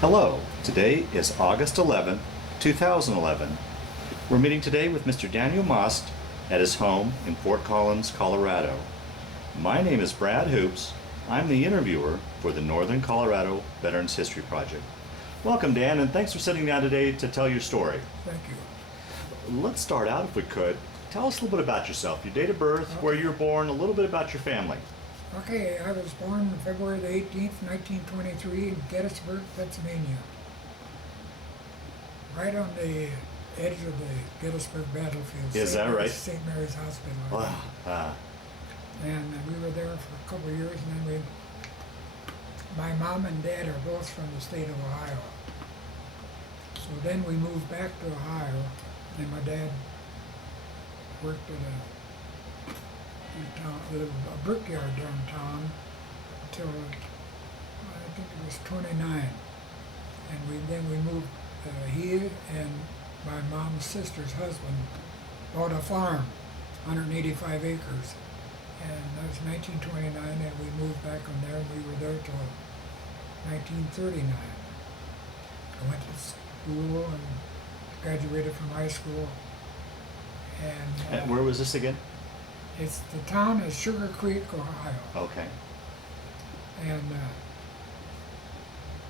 Hello, today is August 11, 2011. We're meeting today with Mr. Daniel Maust at his home in Fort Collins, Colorado. My name is Brad Hoops. I'm the interviewer for the Northern Colorado Veterans History Project. Welcome, Dan, and thanks for sitting down today to tell your story. Thank you. Let's start out, if we could. Tell us a little bit about yourself, your date of birth, where you were born, a little bit about your family. Okay, I was born February the 18th, 1923 in Gettysburg, Pennsylvania. Right on the edge of the Gettysburg battlefield. Is that right? St. Mary's Hospital. Wow. And we were there for a couple of years, and then my mom and dad are both from the state of Ohio. So then we moved back to Ohio, and my dad worked at a brickyard downtown until I think it was 29, and then we moved. He and my mom's sister's husband bought a farm, 185 acres, and that was 1929, and we moved back on there, and we were there till 1939. I went to school and graduated from high school. And Where was this again? the town is Sugar Creek, Ohio. Okay. And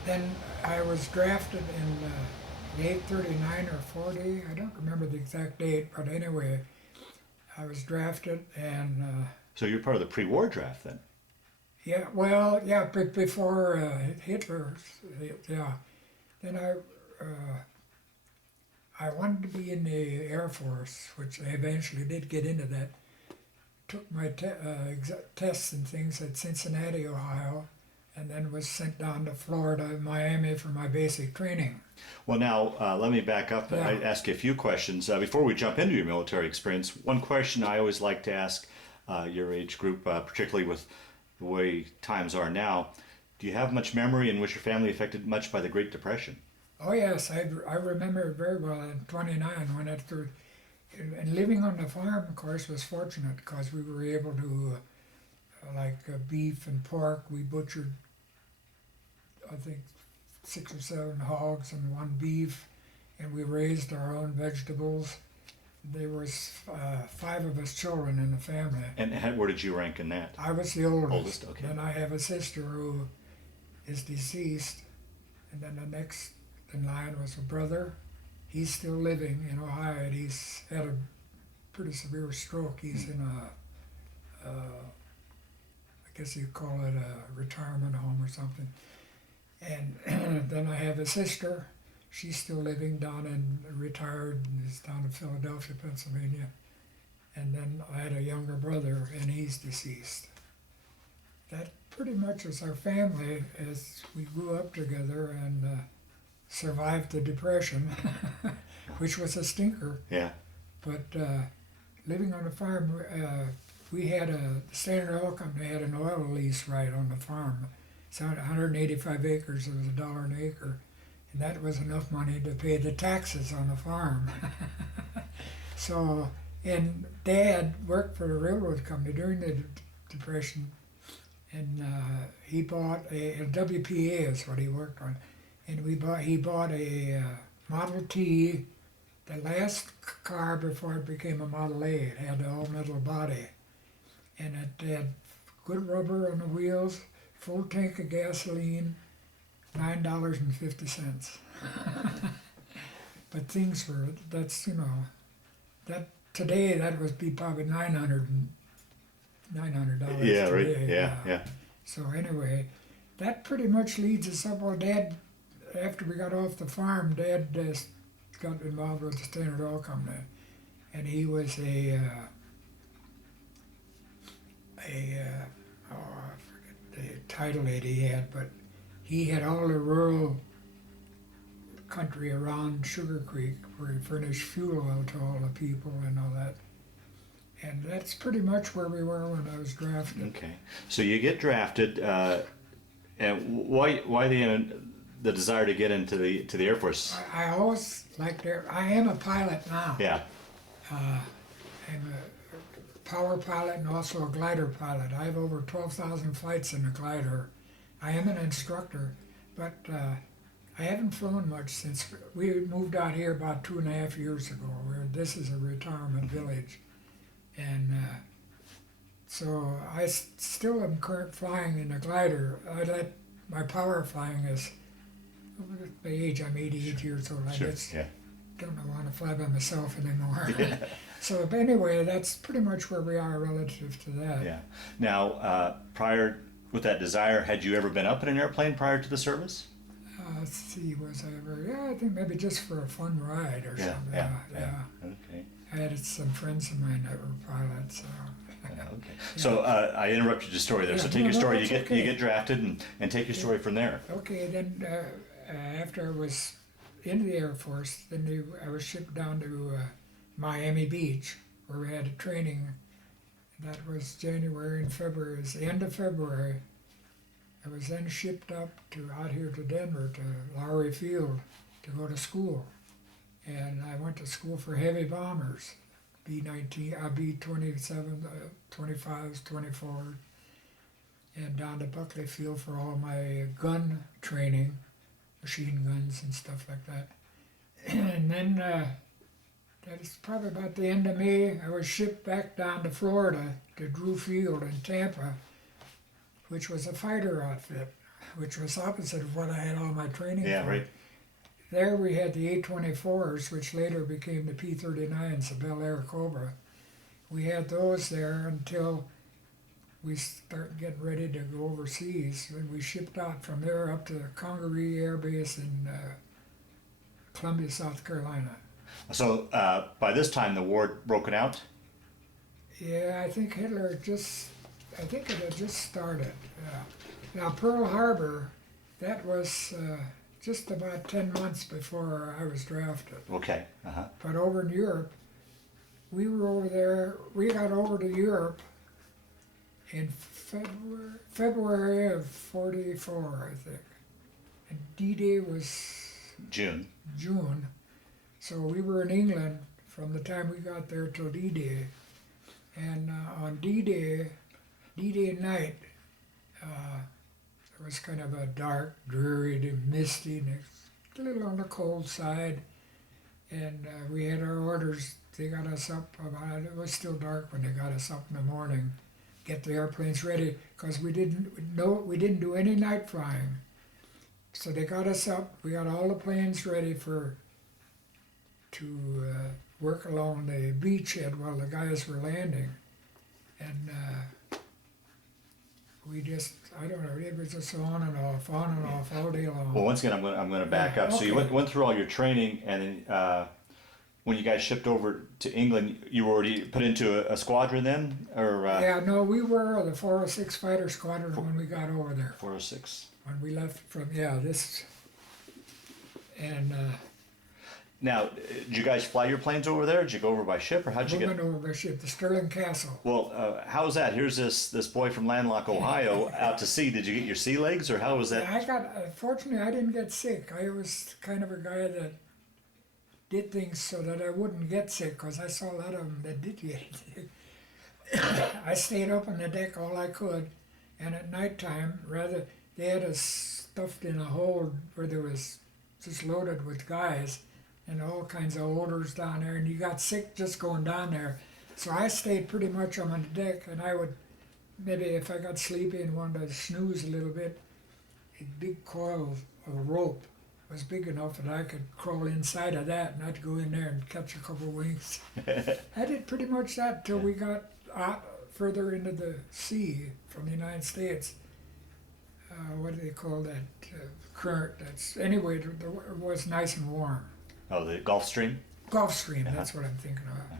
then I was drafted in late 39 or 40. I don't remember the exact date, but anyway, I was drafted, and So you're part of the pre-war draft then? before Hitler, yeah. Then I wanted to be in the Air Force, which I eventually did get into that. Took my tests and things at Cincinnati, Ohio, and then was sent down to Florida, Miami for my basic training. Well, now, let me back up. Yeah. I ask you a few questions. Before we jump into your military experience, one question I always like to ask your age group, particularly with the way times are now, do you have much memory, and was your family affected much by the Great Depression? Oh yes, I remember it very well in 29 when and living on the farm, of course, was fortunate because we were able to, beef and pork, we butchered, I think, 6 or 7 hogs and 1 beef, and we raised our own vegetables. There was 5 of us children in the family. And where did you rank in that? I was the oldest. Oldest, okay. Then I have a sister who is deceased, and then the next in line was a brother. He's still living in Ohio, and he's had a pretty severe stroke. He's in I guess you call it a retirement home or something. And then I have a sister. She's still living retired, and is down in Philadelphia, Pennsylvania. And then I had a younger brother, and he's deceased. That pretty much was our family as we grew up together and survived the Depression, which was a stinker. Yeah. But living on a farm, we had the Standard Oil Company had an oil lease right on the farm. It's 185 acres, it was $1 an acre. And that was enough money to pay the taxes on the farm. So, and Dad worked for the railroad company during the Depression, and he bought a WPA is what he worked on, and he bought a Model T, the last car before it became a Model A. It had an all-metal body, and it had good rubber on the wheels, full tank of gasoline, $9.50. But things were, that today that would be probably $900 Yeah, right. today. Yeah. So anyway, that pretty much leads us up. Well, Dad, after we got off the farm, Dad got involved with the Standard Oil Company, and he was I forget the title that he had, but he had all the rural country around Sugar Creek where he furnished fuel oil to all the people and all that. And that's pretty much where we were when I was drafted. Okay. So you get drafted, and why the desire to get into the Air Force? I always liked I am a pilot now. Yeah. I'm a power pilot and also a glider pilot. I have over 12,000 flights in a glider. I am an instructor, but I haven't flown much since we moved out here about 2.5 years ago. This is a retirement village, and so I still am current flying in a glider. I let my power flying is at the age I'm 88 years old. I Sure. just Yeah. don't want to fly by myself anymore. Yeah. So but anyway, that's pretty much where we are relative to that. Yeah. Now, prior with that desire, had you ever been up in an airplane prior to the service? Let's see, was I ever? Yeah, I think maybe just for a fun ride or Yeah. something. Yeah. Okay. I had some friends of mine that were pilots. So. Yeah, okay. So I interrupted your story there. So Yeah, take no, your story. that's You get okay. drafted and take your story from there. Okay, then after I was in the Air Force, then I was shipped down to Miami Beach, where we had a training. That was January and February. It was the end of February. I was then shipped up out here to Denver to Lowry Field to go to school, and I went to school for heavy bombers, B-19, B-27, 25s, 24s, and down to Buckley Field for all my gun training, machine guns and stuff like that. And then that is probably about the end of May. I was shipped back down to Florida to Drew Field in Tampa, which was a fighter outfit, which was opposite of what I had all my training Yeah, for. right. There we had the A-24s, which later became the P-39s, the Bel Air Cobra. We had those there until we started getting ready to go overseas. And we shipped out from there up to Congaree Air Base in Columbia, South Carolina. So by this time, the war had broken out. Yeah, I think it had just started. Now Pearl Harbor, that was just about 10 months before I was drafted. Okay. Uh-huh. But over in Europe, we were over there. We got over to Europe in February of '44, I think. And D-Day was June. June. So we were in England from the time we got there till D-Day. And on D-Day night, it was kind of a dark, dreary, misty, and it's a little on the cold side. And we had our orders. They got us up about, it was still dark when they got us up in the morning, get the airplanes ready, because we didn't do any night flying. So they got us up. We got all the planes ready to work along the beachhead while the guys were landing. And we just, I don't know, it was just on and off all day long. Well, once again, I'm going to back up. So you went through all your training, and then when you guys shipped over to England, you were already put into a squadron then, or Yeah, no, we were the 406 Fighter Squadron when we got over there. 406. When we left from, this, and Now, did you guys fly your planes over there? Did you go over by ship, or how'd you we get? went over by ship, the Sterling Castle. Well, how's that? Here's this boy from Landlock, Ohio, out to sea. Did you get your sea legs, or how was that? Fortunately, I didn't get sick. I was kind of a guy that did things so that I wouldn't get sick, because I saw a lot of them that did get sick. I stayed up on the deck all I could, and at nighttime, they had us stuffed in a hold where there was just loaded with guys, and all kinds of odors down there, and you got sick just going down there. So I stayed pretty much on the deck, and I would, maybe if I got sleepy and wanted to snooze a little bit, a big coil of rope was big enough that I could crawl inside of that, and I'd go in there and catch a couple of wings. I did pretty much that till we got further into the sea from the United States. What do they call that current? Anyway, it was nice and warm. Oh, the Gulf Stream. Gulf Stream, that's what I'm thinking of.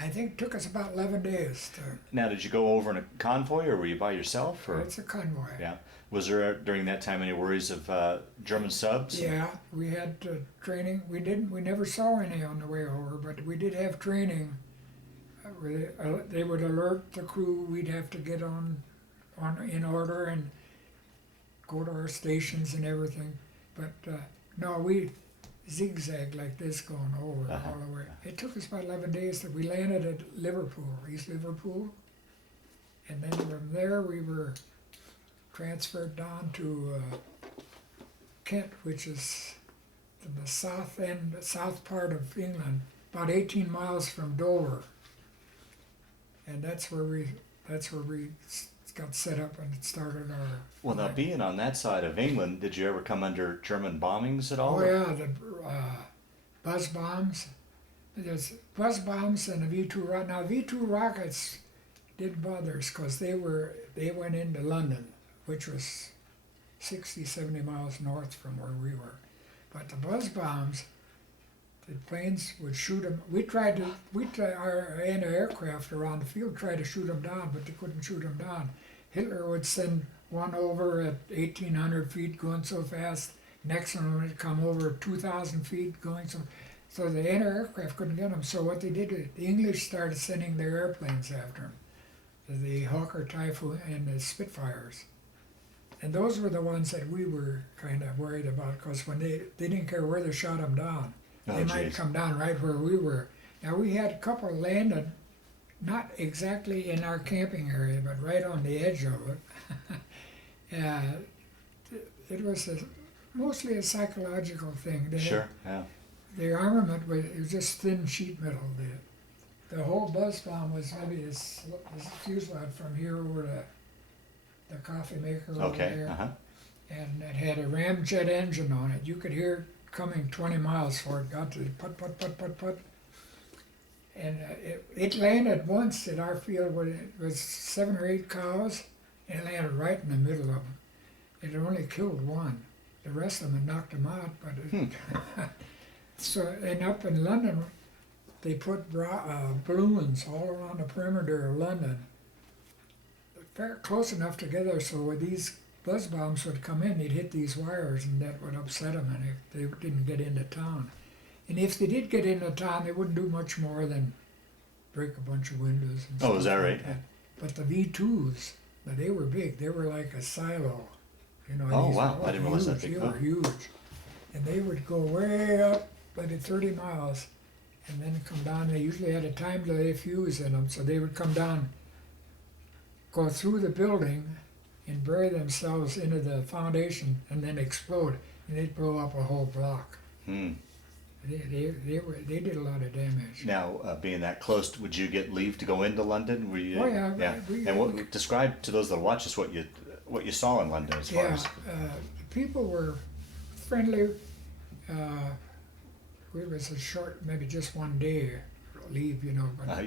I think it took us about 11 days to. Now, did you go over in a convoy, or were you by yourself? Or It's a convoy. yeah, was there during that time any worries of German subs? Yeah, we had training. We never saw any on the way over, but we did have training. Where they would alert the crew. We'd have to get on in order and go to our stations and everything. But no, we zigzagged like this going over all the way. It took us about 11 days that we landed at Liverpool, East Liverpool. And then from there we were transferred down to Kent, which is in the south part of England, about 18 miles from Dover. And that's where we got set up and started our. Well, now being on that side of England, did you ever come under German bombings at all? Oh yeah, the buzz bombs. There's buzz bombs and the V2 rocket. Now V2 rockets didn't bother us because they went into London, which was 60, 70 miles north from where we were. But the buzz bombs, the planes would shoot them. Our anti-aircraft around the field tried to shoot them down, but they couldn't shoot them down. Hitler would send one over at 1,800 feet going so fast. Next one would come over 2,000 feet going so the anti-aircraft couldn't get them. So what they did, the English started sending their airplanes after them, the Hawker Typhoon and the Spitfires. And those were the ones that we were kind of worried about because when they didn't care where they shot them down. They might come down right where we were. Now we had a couple landed, not exactly in our camping area, but right on the edge of it. It was mostly a psychological thing. Sure, yeah. The armament was just thin sheet metal. The whole buzz bomb was maybe this fuselage from here over to the coffee maker over there. Uh-huh. And it had a ramjet engine on it. You could hear it coming 20 miles before it got to the put, put, put, put, put. And it landed once at our field where it was 7 or 8 cows, and it landed right in the middle of them. It only killed one. The rest of them had knocked them out. But so, and up in London, they put balloons all around the perimeter of London, close enough together so when these buzz bombs would come in, they'd hit these wires and that would upset them and if they didn't get into town. And if they did get into town, they wouldn't do much more than break a bunch of windows and stuff. Oh, is that right? That. But the V2s, they were big. They were like a silo. You know, oh, wow. I didn't realize that big. They were huge. And they would go way up, maybe 30 miles, and then come down. They usually had a time delay fuse in them, so they would come down, go through the building, and bury themselves into the foundation and then explode, and they'd blow up a whole block. They did a lot of damage. Now, being that close, would you get leave to go into London? Were you, oh yeah. And describe to those that watch us what you saw in London as far as. People were friendly. It was a short, maybe just one day leave, you know. But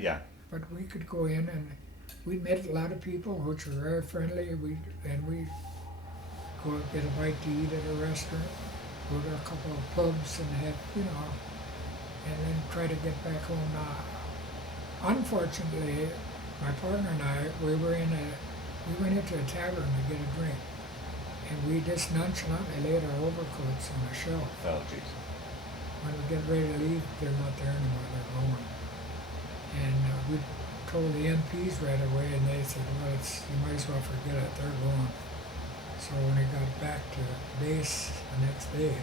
But we could go in and. We met a lot of people which were very friendly. We go get a bite to eat at a restaurant, go to a couple of pubs and have, and then try to get back home. Unfortunately, my partner and I, we went into a tavern to get a drink, and we just nonchalantly laid our overcoats on a shelf. Oh, jeez. When we get ready to leave, they're not there anymore. They're gone, and we told the MPs right away, and they said, well, you might as well forget it, they're gone. So when we got back to base the next day,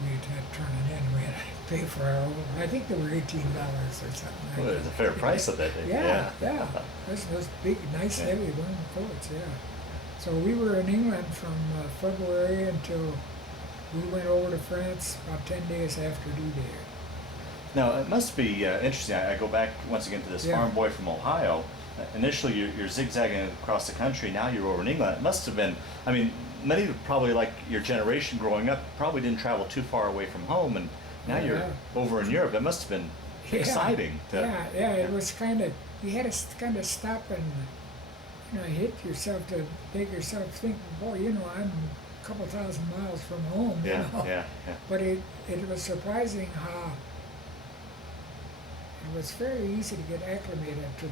we had to turn it in. We had to pay for our own. I think they were $18 or something. Well, it was a fair price of that day. Yeah. Those big, nice, heavy warm coats, So we were in England from February until we went over to France about 10 days after D-Day. Now, it must be interesting. I go back once again to this farm boy from Ohio. Initially, you're zigzagging across the country. Now you're over in England. It must have been, many probably like your generation growing up probably didn't travel too far away from home, and now you're over in Europe. It must have been exciting. It was kind of, you had to kind of stop and, hit yourself to make yourself think, boy, I'm a couple thousand miles from home. But it was surprising how it was very easy to get acclimated to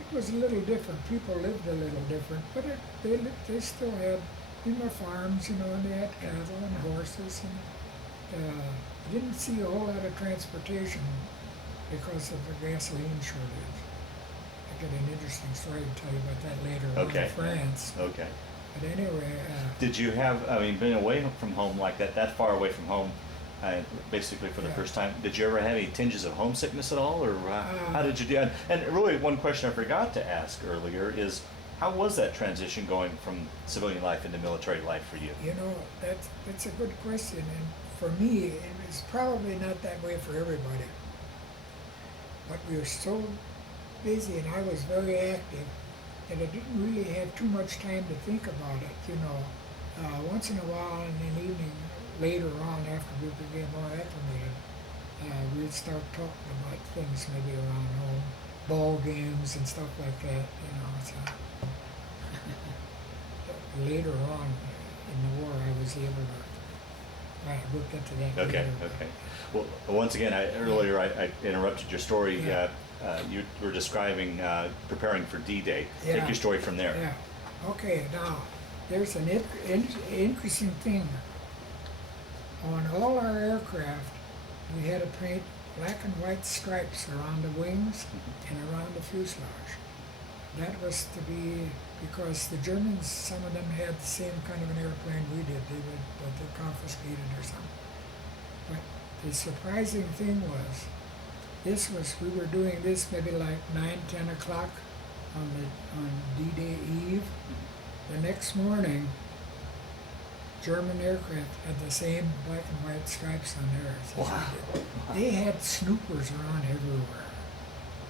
it was a little different. People lived a little different, but they still had, farms, and they had cattle and horses, and you didn't see a whole lot of transportation because of the gasoline shortage. I got an interesting story to tell you about that later on in France. Okay. But anyway. Did you have, being away from home like that far away from home, basically for the first time, did you ever have any tinges of homesickness at all, or how did you do it? And really, one question I forgot to ask earlier is, How was that transition going from civilian life into military life for you? You know, that's a good question, and for me, it was probably not that way for everybody. But we were so busy, and I was very active, that I didn't really have too much time to think about it. You know, once in a while, in the evening, later on, after we became more acclimated, we'd start talking about things maybe around home, ball games and stuff like that. You know, so later on in the war, I was able to. We'll get to that. Okay, later. okay. Well, once again, earlier I interrupted your story. Yeah. You were describing preparing for D-Day. Yeah. Take your story from there. Yeah. Okay. Now, there's an interesting thing. On all our aircraft, we had to paint black and white stripes around the wings and around the fuselage. That was to be because the Germans, some of them had the same kind of an airplane we did. But they confiscated or something. But the surprising thing was, we were doing this maybe like 9, 10 o'clock on D-Day Eve. The next morning, German aircraft had the same black and white stripes on theirs as Wow. we did. They had snoopers around everywhere.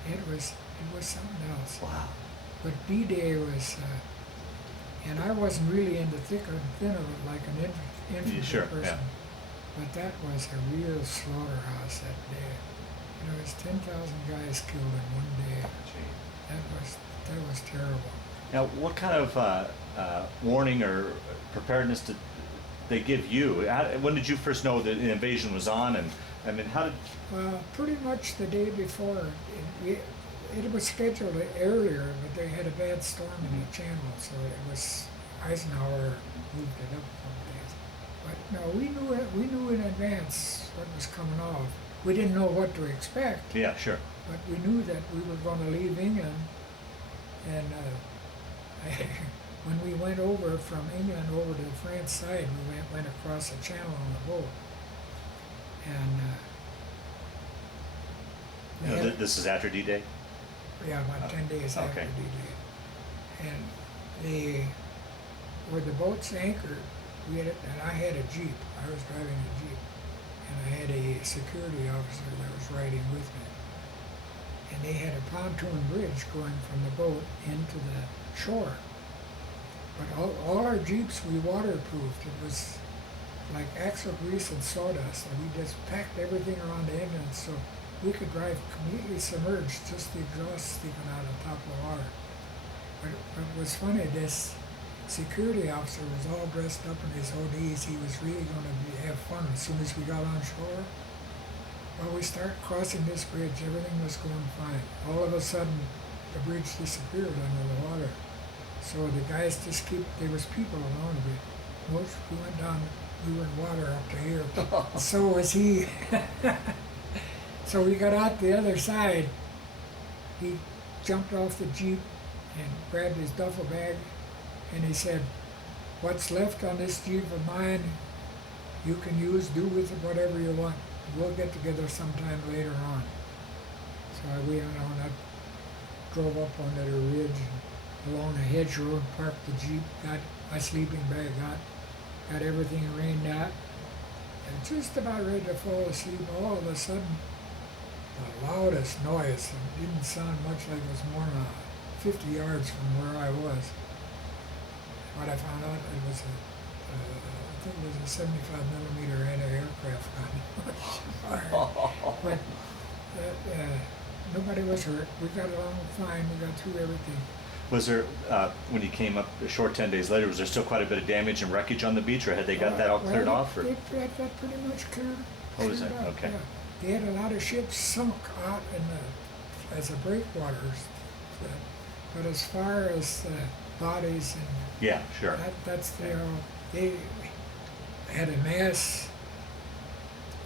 It was something else. Wow. But D-Day was, and I wasn't really in the thick and thin of it like an infantry Sure, person. yeah. But that was a real slaughterhouse that day. You know, it was 10,000 guys killed in one day. Gee. That was terrible. Now, what kind of warning or preparedness did they give you? When did you first know that an invasion was on? And I mean, how did? Pretty much the day before. It was scheduled earlier, but they had a bad storm in the channel, so it was Eisenhower moved it up a couple days. But no, we knew in advance what was coming off. We didn't know what to expect, Yeah, sure. but we knew that we were going to leave England. And when we went over from England over to the France side, we went across the channel on the boat. And This is after D-Day? yeah, about 10 days after okay. D-Day. And where the boat's anchored, and I had a Jeep. I was driving a Jeep. And I had a security officer that was riding with me. And they had a pontoon bridge going from the boat into the shore. But all our Jeeps, we waterproofed. It was like axle grease and sawdust. And we just packed everything around the engine so we could drive completely submerged, just the exhaust sticking out on top of the water. But it was funny, this security officer was all dressed up in his ODs. He was really going to have fun as soon as we got on shore. Well, we start crossing this bridge, everything was going fine. All of a sudden, the bridge disappeared under the water. So the guys there was people around it. Most we went down, we were in water up to here. So was he. So we got out the other side. He jumped off the Jeep and grabbed his duffel bag, and he said, "What's left on this Jeep of mine, you can do with it whatever you want. We'll get together sometime later on." So we drove up onto the ridge, along a hedge road, parked the Jeep, got my sleeping bag, got everything arranged out, and just about ready to fall asleep. All of a sudden, the loudest noise, it didn't sound much like it was more than 50 yards from where I was. What I found out, it was I think it was a 75 millimeter anti-aircraft gun. But nobody was hurt. We got along fine. We got through everything. Was there, when you came up a short 10 days later, was there still quite a bit of damage and wreckage on the beach, or had they got that all cleared off? Or? They had that pretty much cleared. Oh, is it? Up, Okay. Yeah. They had a lot of ships sunk out as a breakwaters. But as far as bodies and Yeah, sure. that's they had a mass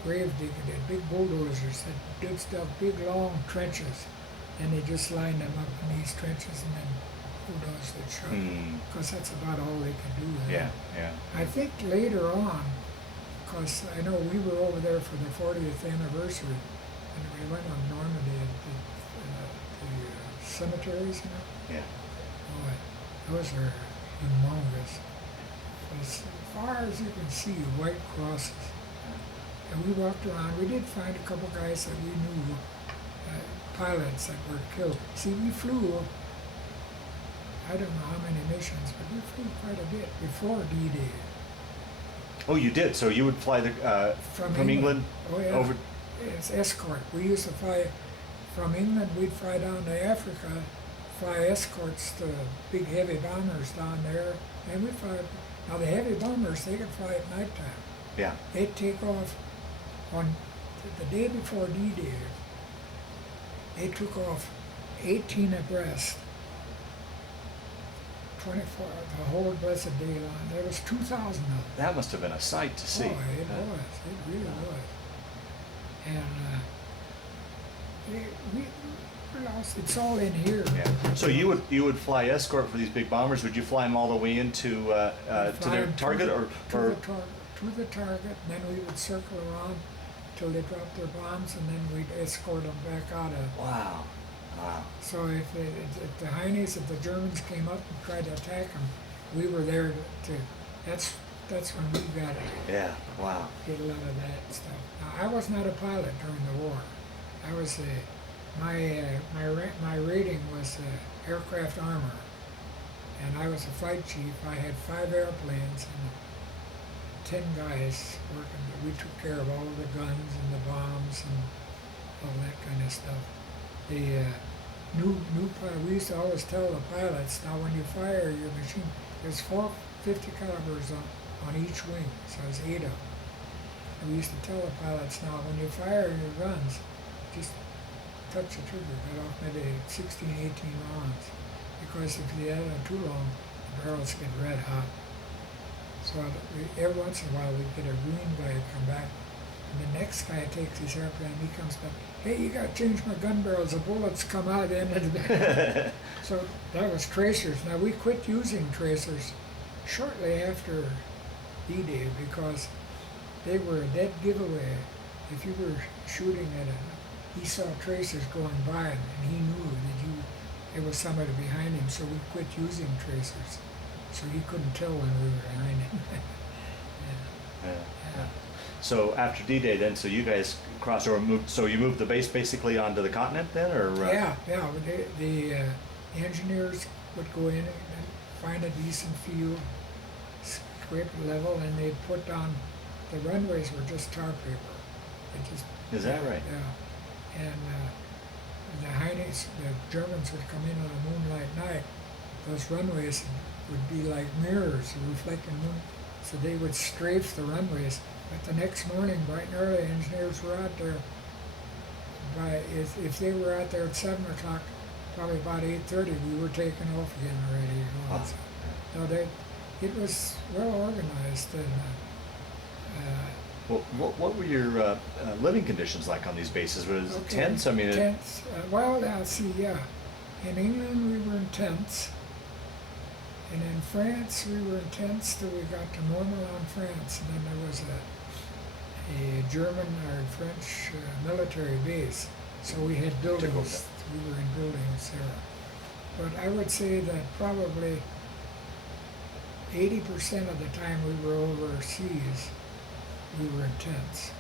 grave digging. They had big bulldozers that dug big long trenches, and they just lined them up in these trenches and then bulldozed it shut. Because that's about all they could do. Yeah, yeah. I think later on, because I know we were over there for the 40th anniversary, and we went on Normandy at the cemeteries, you know. Yeah. Oh, Those are humongous. As far as you can see, white crosses. And we walked around. We did find a couple guys that we knew, pilots that were killed. See, we flew, I don't know how many missions, but we flew quite a bit before D-Day. Oh, you did. So you would fly from England Oh, yeah. over. It's escort. We used to fly from England. We'd fly down to Africa, fly escorts to big heavy bombers down there, and we'd fly. Now the heavy bombers, they could fly at nighttime. Yeah. They'd take off on the day before D-Day. They took off 18 abreast, 24 the whole blessed day long. There was 2,000 of them. That must have been a sight to see. Oh, it was. It really was. And we lost. It's all in here. Yeah. So you would fly escort for these big bombers. Would you fly them all the way into to their target to the target, and then we would circle around till they dropped their bombs, and then we'd escort them back out of. Wow. Wow. So if the Heine's, if the Germans came up and tried to attack them, we were there to. That's when we got it. Yeah. Wow. Get a lot of that stuff. Now, I was not a pilot during the war. I was my rating was aircraft armor, and I was a flight chief. I had 5 airplanes and 10 guys working. We took care of all of the guns and the bombs and all that kind of stuff. The we used to always tell the pilots, now when you fire your machine, there's 4 50 calibers on each wing, so there's 8 of them. And we used to tell the pilots, now when you fire your guns, just touch the trigger, let off maybe 16, 18 rounds, because if you let it too long, the barrels get red hot. So every once in a while we'd get a green guy come back, and the next guy takes his airplane, he comes back, hey, you got to change my gun barrels, the bullets come out the end of the back. So that was tracers. Now we quit using tracers shortly after D-Day because they were a dead giveaway. If you were shooting at he saw tracers going by him, and he knew that it was somebody behind him, so we quit using tracers. So he couldn't tell when we were behind him. Yeah. So after D-Day then, so you guys crossed over, so you moved the base basically onto the continent then, or? Yeah. The engineers would go in and find a decent field, scrape it level, and they'd put down, the runways were just tar paper. Is that right? Yeah. And the Heine's, the Germans would come in on a moonlight night. Those runways would be like mirrors reflecting moon. So they would strafe the runways. But the next morning, bright and early, engineers were out there. If they were out there at 7 o'clock, probably about 8:30, we were taking off again already. Wow. So it was well organized. And well, what were your living conditions like on these bases? Was it tents? I mean, tents. In England, we were in tents. And in France, we were in tents till we got to Normandy, France, and then there was a German or French military base. So we had buildings. We were in buildings there. But I would say that probably 80% of the time we were overseas, we were in tents.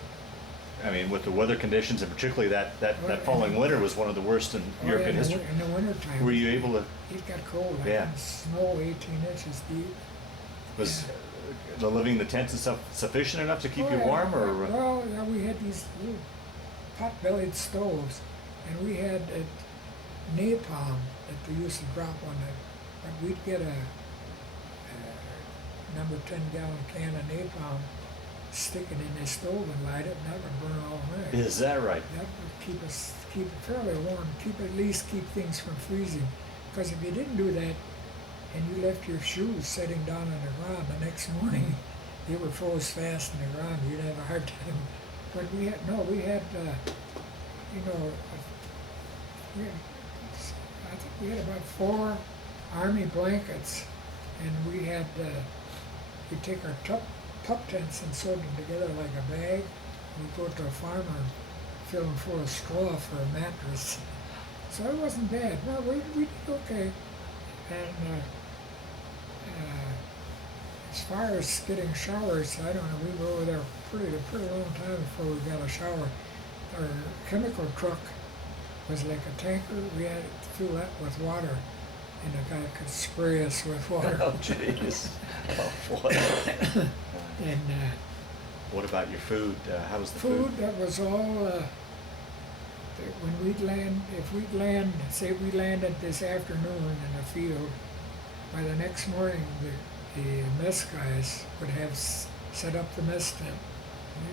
I mean, with the weather conditions, and particularly that following winter was one of the worst in European history. In the wintertime. Were you able to? It got cold. Yeah. Snow 18 inches deep. Was the living in the tents and stuff sufficient enough to keep you warm, or? Well, yeah, we had these little pot-bellied stoves, and we had napalm that they used to drop on it. But we'd get a number 10-gallon can of napalm, stick it in the stove and light it, and that would burn all night. Is that right? That would keep it fairly warm, at least keep things from freezing. Because if you didn't do that, and you left your shoes sitting down on the ground, the next morning they would froze fast in the ground. You'd have a hard time. But we had, I think we had about 4 army blankets, and we had, we'd take our pup tents and sewed them together like a bag. We'd go to a farmer and fill them full of straw for a mattress. So it wasn't bad. Well, we did okay. And far as getting showers, I don't know, we were over there a pretty long time before we got a shower. Our chemical truck was like a tanker. We had to fill that with water, and the guy could spray us with water. Oh, jeez. Oh, boy. And What about your food? How was the food, food? that was all, when we'd land, if we'd land, say we landed this afternoon in a field, by the next morning, the mess guys would have set up the mess tent.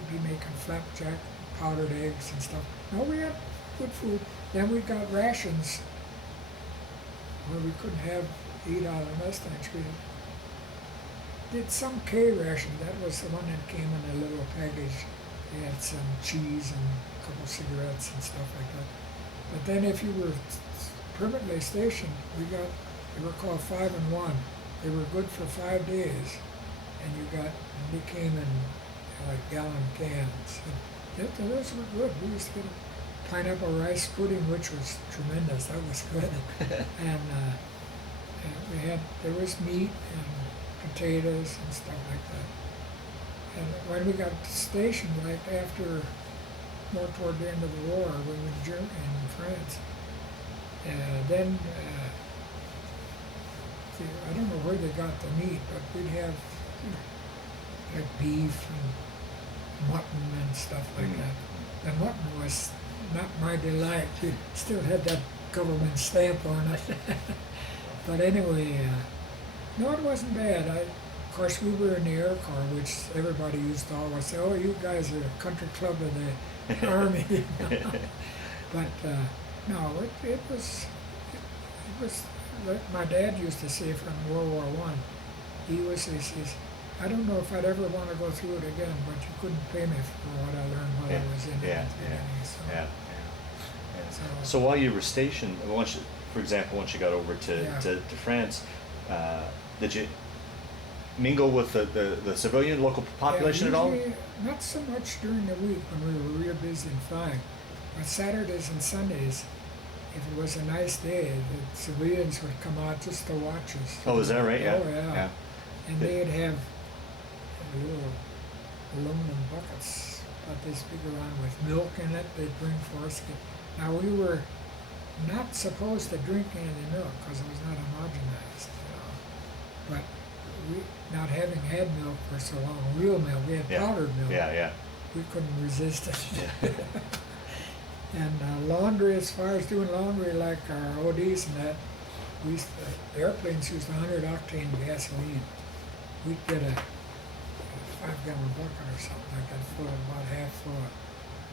We'd be making flapjack, powdered eggs and stuff. No, we had good food. Then we got rations where we couldn't eat out of the mess tent. We did some K ration. That was the one that came in a little package. They had some cheese and a couple cigarettes and stuff like that. But then if you were permanently stationed, they were called 5 and 1. They were good for 5 days, and they came in like gallon cans. And those were good. We used to get a pineapple rice pudding, which was tremendous. That was good. And there was meat and potatoes and stuff like that. And when we got stationed, like after, more toward the end of the war, we were in Germany and France, then I don't know where they got the meat, but we'd have like beef and mutton and stuff like that. The mutton was not my delight. It still had that government stamp on it. But anyway, no, it wasn't bad. Of course, we were in the Air Corps, which everybody used to always say, "Oh, you guys are a country club in the Army." But no, it was. My dad used to say from World War I, he says, "I don't know if I'd ever want to go through it again, but you couldn't pay me for what I learned while I was in it." So while you were stationed, for example, once you got over to France, did you mingle with the civilian local population at all? Not so much during the week when we were real busy and flying, but Saturdays and Sundays, if it was a nice day, the civilians would come out just to watch us. Oh, is that right? Yeah. Oh, yeah. And they'd have little aluminum buckets about this big around with milk in it. They'd bring for us. Now, we were not supposed to drink any of the milk because it was not homogenized. But not having had milk for so long, real milk, we had powdered milk. We couldn't resist it. And laundry, as far as doing laundry, like our ODs and that, the airplanes used 100 octane gasoline. We'd get a 5-gallon bucket or something like that, about half full of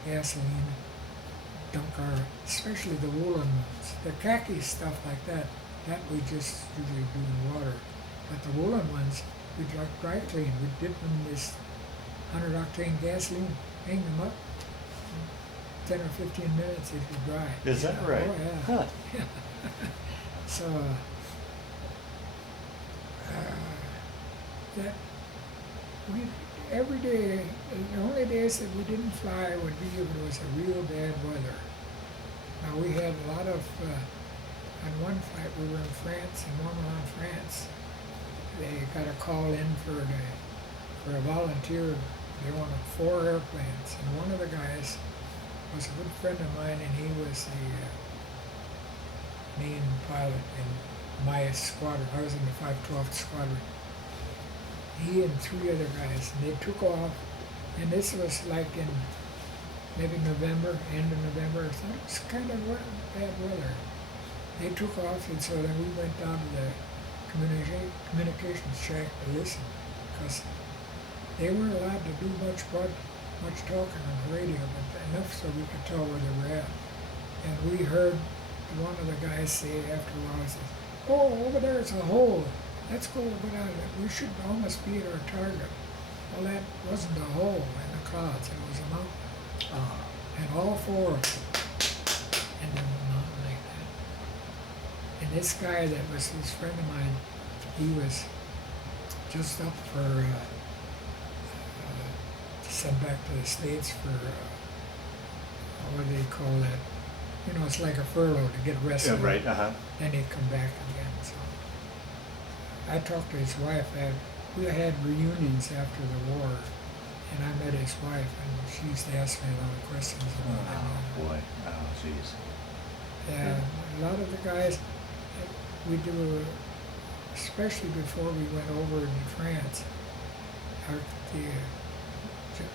gasoline. Dunk especially the woolen ones. The khaki stuff like that we just usually do in water. But the woolen ones, we'd like dry clean. We'd dip them in this 100 octane gasoline, hang them up. 10 or 15 minutes if you dry. Is that right? Oh, yeah. Huh. So, that every day, the only days that we didn't fly would be if it was a real bad weather. Now we had a lot of, on one flight we were in France, in Montmelon, France. They got a call in for a volunteer. They wanted 4 airplanes, and one of the guys was a good friend of mine, and he was the main pilot in my squadron. I was in the 512th Squadron. He and 3 other guys, and they took off, and this was like in maybe November, end of November or something. It was kind of bad weather. They took off, and so then we went down to the communications shack to listen, because they weren't allowed to do much talking on the radio, but enough so we could tell where they were at. And we heard one of the guys say after a while, he says, "Oh, over there's a hole. Let's go down. We should almost be at our target." Well, that wasn't a hole in the clouds. It was a mountain. And all 4 of them. And then a mountain like that. And this guy that was this friend of mine, he was just up for sent back to the States for, what do they call that? You know, it's like a furlough to get rested. Yeah, right, Then he'd come back again. So I talked to his wife. we had reunions after the war, and I met his wife, and she used to ask me a lot of questions about him. Oh boy. Oh jeez. Yeah, a lot of the guys, we do, especially before we went over to France, the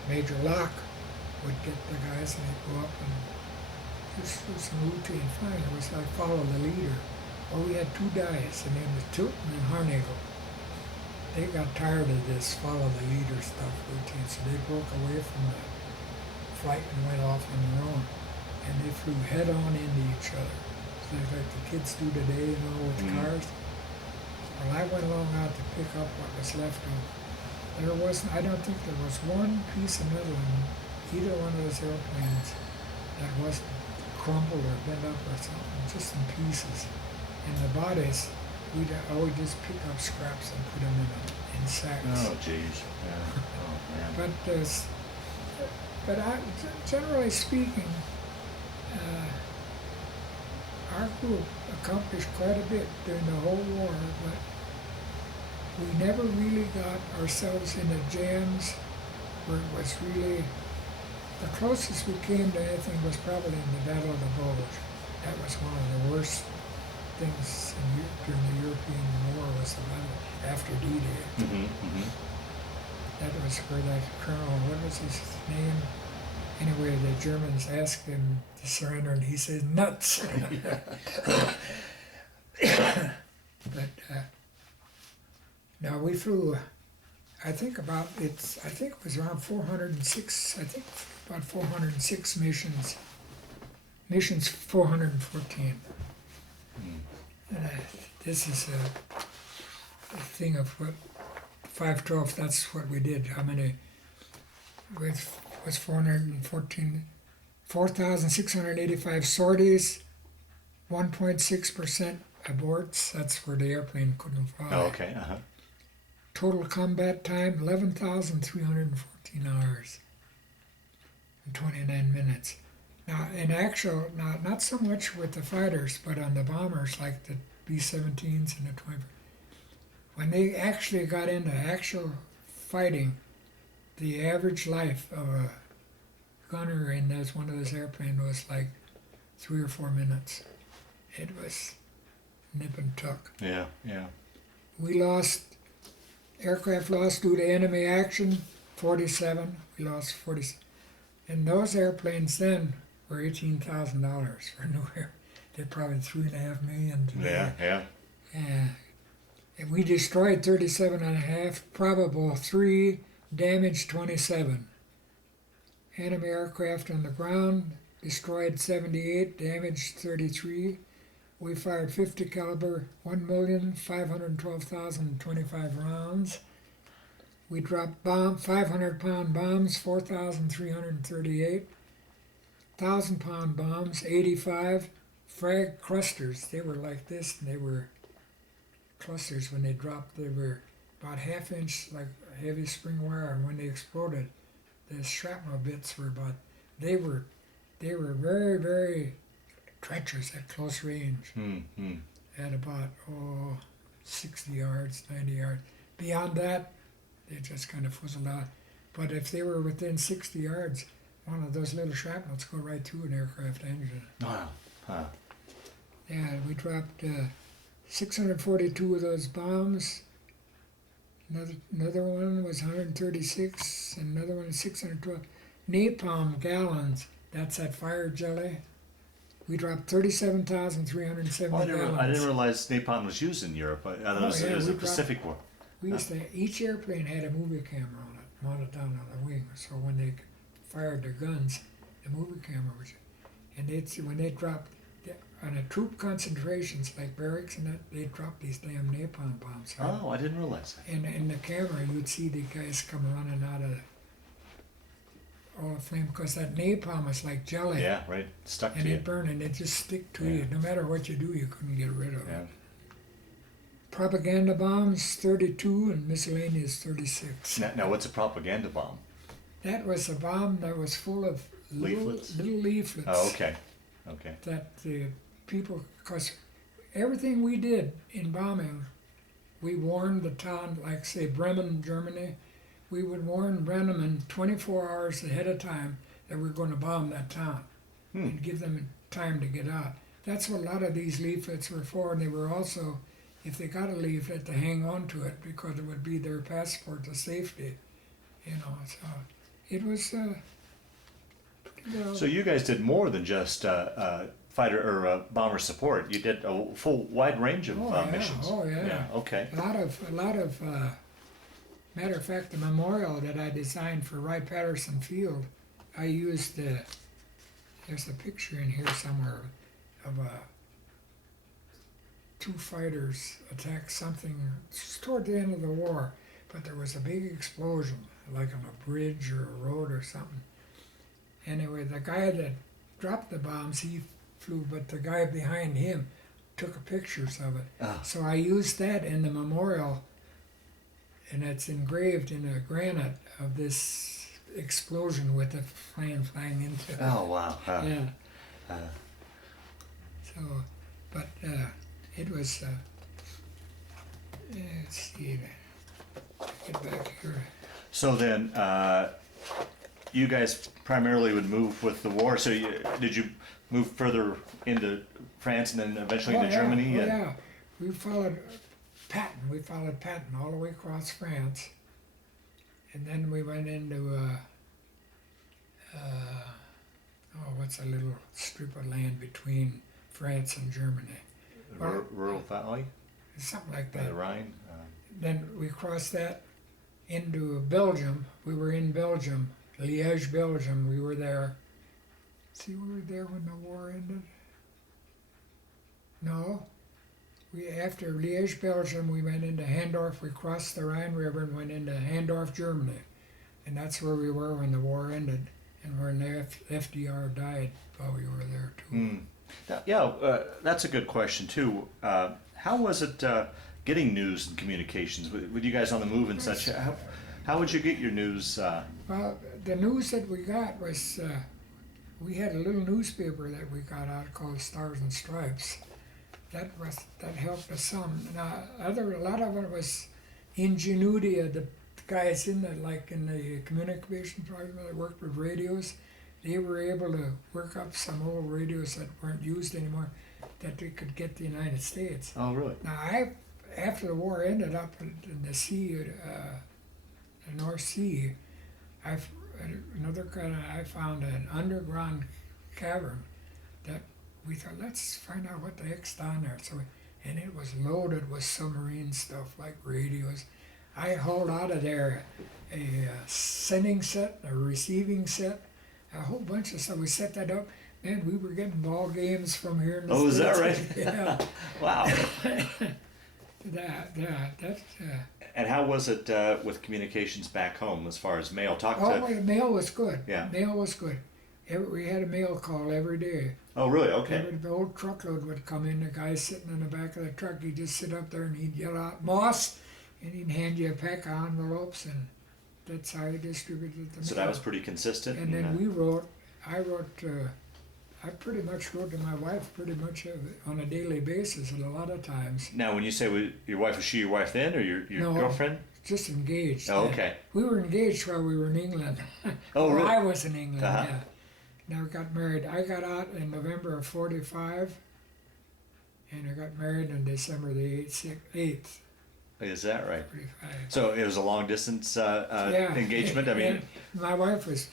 Major Locke would get the guys and they'd go up and just do some routine flying. It was like follow the leader. Well, we had two guys, the name was Tilton and Harnagel. They got tired of this follow the leader stuff routine, so they broke away from the flight and went off on their own. And they flew head on into each other. So like the kids do today, with cars. Well, I went along out to pick up what was left of. I don't think there was one piece of metal in either one of those airplanes that wasn't crumpled or bent up or something, just in pieces. And the bodies, I would just pick up scraps and put them in sacks. Oh jeez. Yeah. Oh man. But generally speaking, our group accomplished quite a bit during the whole war, but we never really got ourselves into jams where it was really, the closest we came to anything was probably in the Battle of the Bulge. That was one of the worst things during the European War, was the battle after D-Day. That was where that colonel, what was his name? Anyway, the Germans asked him to surrender, and he said, nuts. But now we flew, I think it was around 406, about 406 missions. Missions 414. And this is a thing of what, 512, that's what we did. How many, was 414, 4,685 sorties, 1.6% aborts, that's where the airplane couldn't fly. Oh, okay. Total combat time, 11,314 hours and 29 minutes. Now, in actual, not so much with the fighters, but on the bombers like the B-17s and the 20, when they actually got into actual fighting, the average life of a gunner in one of those airplanes was like 3 or 4 minutes. It was nip and tuck. Yeah. Aircraft lost due to enemy action, 47. We lost 40. And those airplanes then were $18,000 for new air. They're probably $3.5 million today. Yeah. And we destroyed 37.5, probable 3, damaged 27. Enemy aircraft on the ground, destroyed 78, damaged 33. We fired 50 caliber, 1,512,025 rounds. We dropped 500-pound bombs, 4,338. 1,000-pound bombs, 85. Frag clusters, they were like this, and they were clusters when they dropped. They were about ½ inch, like heavy spring wire, and when they exploded, the shrapnel bits were they were very, very treacherous at close range. At about 60 yards, 90 yards. Beyond that, they just kind of fizzled out. But if they were within 60 yards, one of those little shrapnels go right through an aircraft engine. Wow. Yeah, we dropped 642 of those bombs. Another one was 136, and another one was 612. Napalm gallons, that's that fire jelly. We dropped 37,370 gallons. I didn't realize napalm was used in Europe. I thought it was a Pacific War. We used to, each airplane had a movie camera on it, mounted down on the wing. So when they fired their guns, the movie camera was, and when they dropped on a troop concentrations like barracks and that, they'd drop these damn napalm bombs. Right? Oh, I didn't realize that. And in the camera, you'd see the guys come running out of all the flame, because that napalm is like jelly. Yeah, right. Stuck to and you. it burned, and it just stick to you. No matter what you do, you couldn't get rid of it. Propaganda bombs, 32, and miscellaneous 36. Now, what's a propaganda bomb? That was a bomb that was full of little leaflets. Oh, okay. That the people, because everything we did in bombing we warned the town, like say Bremen, Germany, we would warn Bremen 24 hours ahead of time that we're going to bomb that town and give them time to get out. That's what a lot of these leaflets were for, and they were also, if they got a leaflet, to hang on to it because it would be their passport to safety, you know. So it was pretty well. So you guys did more than just fighter or bomber support. You did a full wide range of missions. Oh yeah. Yeah. Okay. A lot of. Matter of fact, the memorial that I designed for Wright-Patterson Field, I used. There's a picture in here somewhere of two fighters attacked something toward the end of the war, but there was a big explosion, like on a bridge or a road or something. Anyway, the guy that dropped the bombs, he flew, but the guy behind him took pictures of it. So I used that in the memorial, and it's engraved in a granite of this explosion with the plane flying into it. Oh wow. Yeah. So, but it was. Let's see. Get back here. So then, you guys primarily would move with the war. So did you move further into France and then eventually into Germany? Oh yeah. We followed Patton. We followed Patton all the way across France, and then we went into what's a little strip of land between France and Germany? Rural Valley? Something like By that. the Rhine? Then we crossed that into Belgium. We were in Belgium, Liège, Belgium. We were there. See, we were there when the war ended? No. After Liège, Belgium, we went into Handorf. We crossed the Rhine River and went into Handorf, Germany. And that's where we were when the war ended. And when FDR died while we were there, too. That's a good question, too. How was it getting news and communications? With you guys on the move and such, how would you get your news? Well, the news that we got was, we had a little newspaper that we got out called Stars and Stripes. That helped us some. Now, a lot of it was ingenuity of the guys in the communication program that worked with radios. They were able to work up some old radios that weren't used anymore that they could get the United States. Oh, really? Now, after the war ended up in the sea, the North Sea, I found an underground cavern that we thought, let's find out what the heck's down there. And it was loaded with submarine stuff like radios. I hauled out of there a sending set, a receiving set, a whole bunch of stuff. We set that up. Man, we were getting ball games from here in the States. Is that right? Yeah. Wow. That's. And how was it with communications back home as far as mail? Mail was good. Yeah. Mail was good. We had a mail call every day. Oh, really? Okay. The old truckload would come in, the guy sitting in the back of the truck, he'd just sit up there and he'd yell out, "Moss!" and he'd hand you a pack of envelopes, and that's how he distributed the mail. So that was pretty consistent? And then I pretty much wrote to my wife pretty much on a daily basis and a lot of times. Now, when you say your wife, was she your wife then, or your girlfriend? Just engaged. Oh, okay. We were engaged while we were in England. Oh, really? I was in England, Uh-huh. yeah. Now we got married. I got out in November of '45, and I got married on December the 8th. Is that right? 45. So it was a long distance engagement? I mean, my wife was,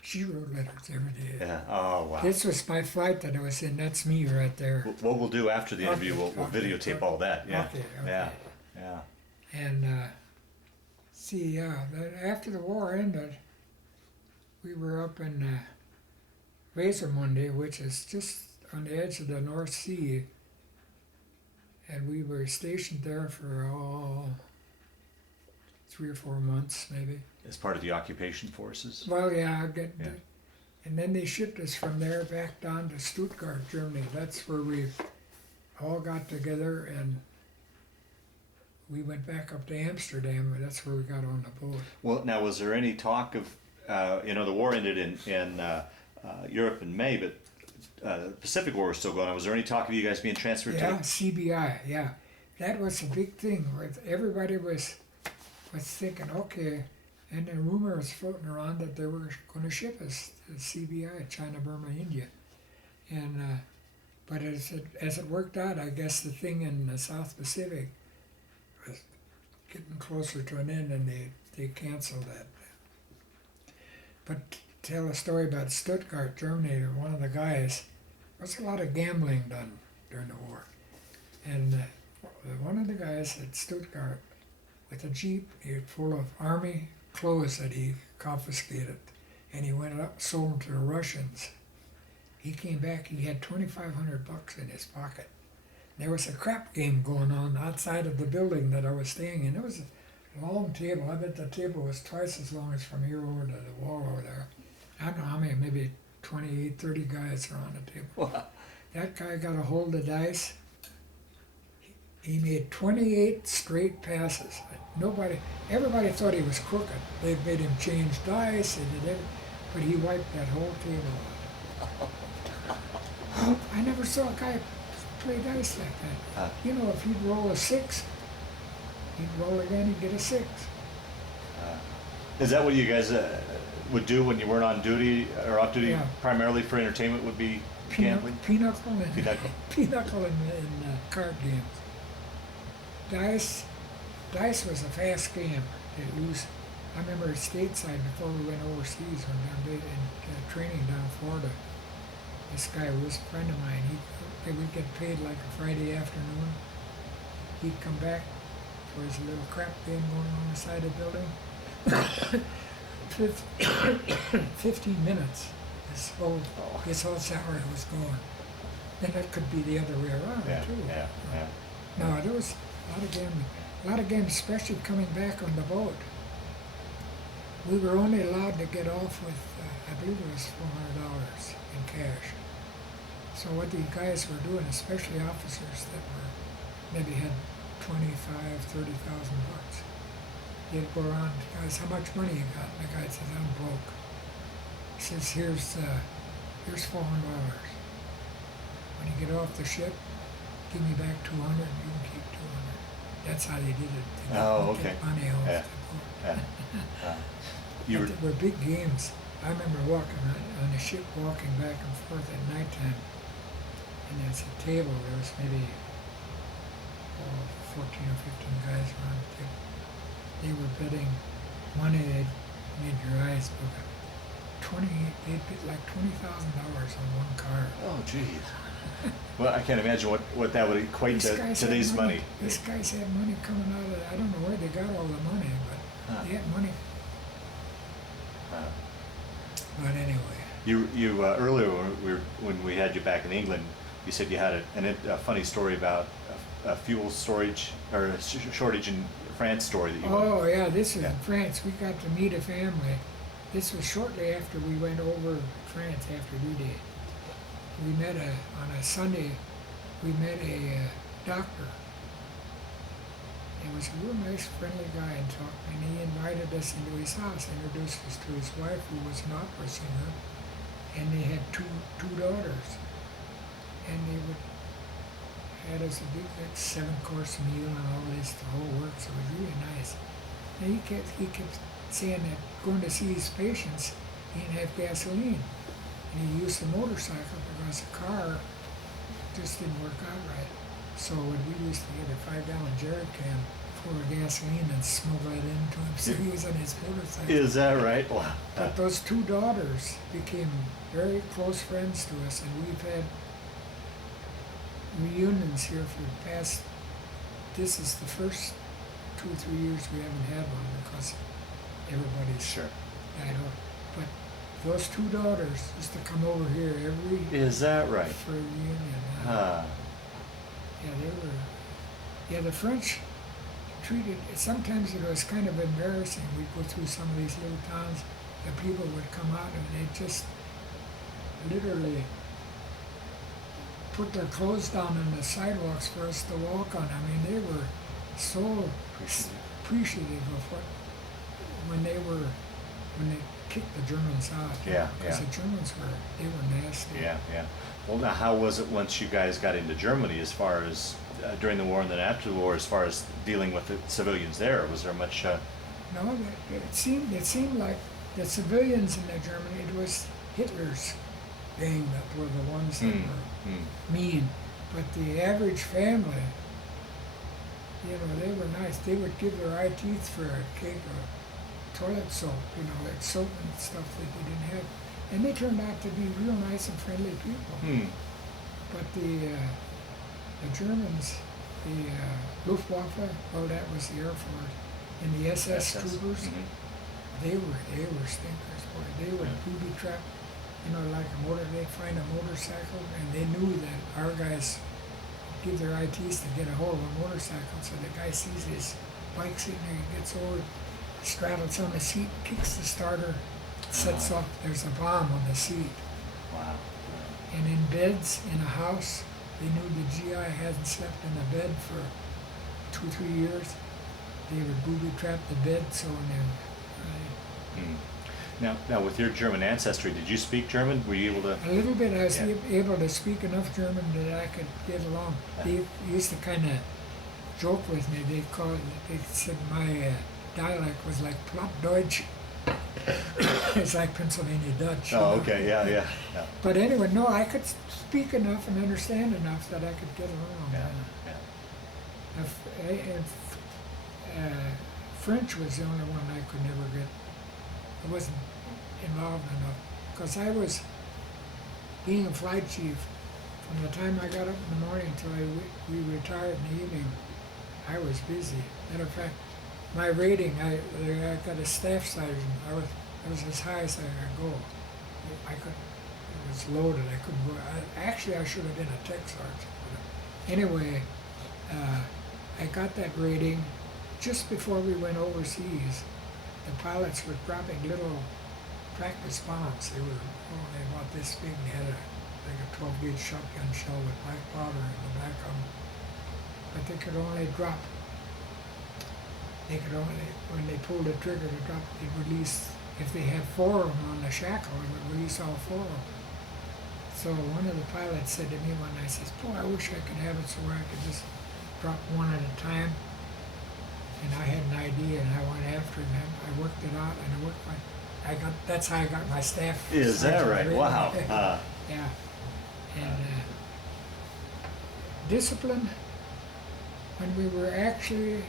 she wrote letters every day. Yeah. Oh, wow. This was my flight that I was in. That's me right there. What we'll do after the interview, we'll videotape all that. Yeah. Okay. Yeah. And after the war ended, we were up in Wesermunde, which is just on the edge of the North Sea, and we were stationed there for 3 or 4 months, maybe. As part of the occupation forces? Well, yeah, and then they shipped us from there back down to Stuttgart, Germany. That's where we all got together, and we went back up to Amsterdam, and that's where we got on the boat. Well, now, was there any talk of, the war ended in Europe in May, but the Pacific War was still going on. Was there any talk of you guys being transferred to? CBI, yeah. that was a big thing. With everybody was thinking, okay, and the rumor was floating around that they were going to ship us to CBI, China, Burma, India, and but as it worked out, I guess the thing in the South Pacific was getting closer to an end, and they canceled that. But tell a story about Stuttgart, Germany. One of the guys, there was a lot of gambling done during the war, and one of the guys at Stuttgart with a jeep full of army clothes that he confiscated, and he went up and sold them to the Russians. He came back, he had $2,500 in his pocket. There was a crap game going on outside of the building that I was staying in. There was a long table. I bet the table was twice as long as from here over to the wall over there. I don't know how many, maybe 28, 30 guys around the table. Wow. That guy got a hold of the dice. He made 28 straight passes. Everybody thought he was crooked. They made him change dice, and did everything, but he wiped that whole table out. I never saw a guy play dice like that. You know, if he'd roll a 6, he'd roll again, he'd get a 6. Is that what you guys would do when you weren't on duty or off duty? Yeah. Primarily for entertainment would be gambling? Pinochle and Pinochle. card games. Dice was a fast game. I remember stateside before we went overseas when in training down in Florida. This guy was a friend of mine. We'd get paid like a Friday afternoon. He'd come back for his little crap game going on the side of the building. 15 minutes. His whole salary was gone. And that could be the other way around too. Yeah. No, there was a lot of gambling. A lot of games, especially coming back on the boat. We were only allowed to get off with, I believe it was $400 in cash. So what these guys were doing, especially officers that were maybe had $25,000, $30,000, they'd go around, guys, how much money you got? And the guy says, I'm broke. He says, here's $400. When you get off the ship, give me back 200 and you can keep 200. That's how they did it. They get money off the boat. There were big games. I remember walking on the ship, walking back and forth at nighttime, and there's a table. There was maybe 14 or 15 guys around the table. They were betting money that made your eyes bug up. They bet like $20,000 on one card. Oh, geez. Well, I can't imagine what that would equate to today's money. These guys had money coming out of it. I don't know where they got all the money, but they had money. But anyway. You earlier when we had you back in England, you said you had a funny story about a fuel storage or a shortage in France story that you. Oh yeah, this was in France. We got to meet a family. This was shortly after we went over France after D-Day. We met on a Sunday. We met a doctor. He was a real nice, friendly guy, and he invited us into his house, introduced us to his wife, who was an opera singer, and they had two daughters. And they had us a big 7-course meal and all this, the whole works. It was really nice. And he kept saying that going to see his patients, he didn't have gasoline. And he used the motorcycle because the car just didn't work out right. So we used to get a 5-gallon jerry can full of gasoline and smuggle it into him so he was on his motorcycle. Is that right? Wow. But those 2 daughters became very close friends to us, and we've had reunions here for the past, this is the first 2 or 3 years we haven't had one because everybody's died off. But those 2 daughters used to come over here every Is that right? for a reunion. Yeah, they were. Yeah, the French treated. Sometimes it was kind of embarrassing. We'd go through some of these little towns, and people would come out and they'd just literally put their clothes down on the sidewalks for us to walk on. I mean, they were so appreciative of when they kicked the Germans out. Because the Germans were nasty. Yeah. Well, now how was it once you guys got into Germany as far as during the war and then after the war, as far as dealing with the civilians there? Was there much? No, it seemed like the civilians in Germany, it was Hitler's gang that were the ones that were mean. But the average family, you know, they were nice. They would give their eye teeth for a cake of toilet soap, you know, like soap and stuff that they didn't have. And they turned out to be real nice and friendly people. But the Germans, the Luftwaffe, well, that was the Air Force, and the SS troopers, they were stinkers, boy. They would booby trap, you know, like they'd find a motorcycle, and they knew that our guys give their ITs to get a hold of a motorcycle, so the guy sees his bike sitting there, he gets over, straddles on the seat, kicks the starter, sets off, there's a bomb on the seat. Wow. And in beds, in a house, they knew the GI hadn't slept in a bed for 2-3 years. They would booby trap the bed, so Now, with your German ancestry, did you speak German? Were you able to? a little bit. I was able to speak enough German that I could get along. They used to kind of joke with me. They said my dialect was like Plattdeutsch. It's like Pennsylvania Dutch. Oh, okay, yeah. But anyway, no, I could speak enough and understand enough that I could get along. French was the only one I could never get. I wasn't involved enough because I was being a flight chief from the time I got up in the morning until we retired in the evening. I was busy. Matter of fact, my rating, I got a staff sergeant. I was as high as I could go. It was loaded. I couldn't go. Actually, I should have been a tech sergeant. But anyway, I got that rating just before we went overseas. The pilots were dropping little practice bombs. They were only about this big. They had like a 12-gauge shotgun shell with black powder in the back of them. But they could only drop. They could only, when they pulled the trigger to drop, they'd release, if they had 4 of them on the shackle, it would release all 4 of them. So one of the pilots said to me one night, says, boy, I wish I could have it so where I could just drop one at a time. And I had an idea, and I went after it, and I worked it out, and it worked fine. That's how I got my staff. Is that right? Wow. Yeah. And discipline, when we were actually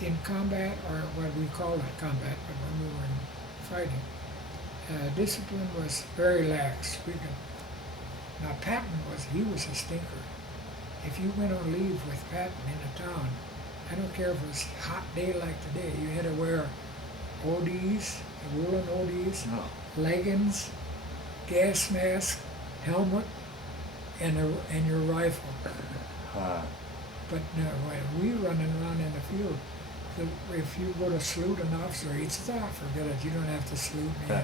in combat, or what we called it combat, but when we were in fighting, discipline was very lax. Now Patton he was a stinker. If you went on leave with Patton in a town, I don't care if it was a hot day like today, you had to wear ODs, woolen ODs, leggings, gas mask, helmet, and your rifle. But no, when we running around in the field, if you go to salute an officer, he'd say, forget it, you don't have to salute me.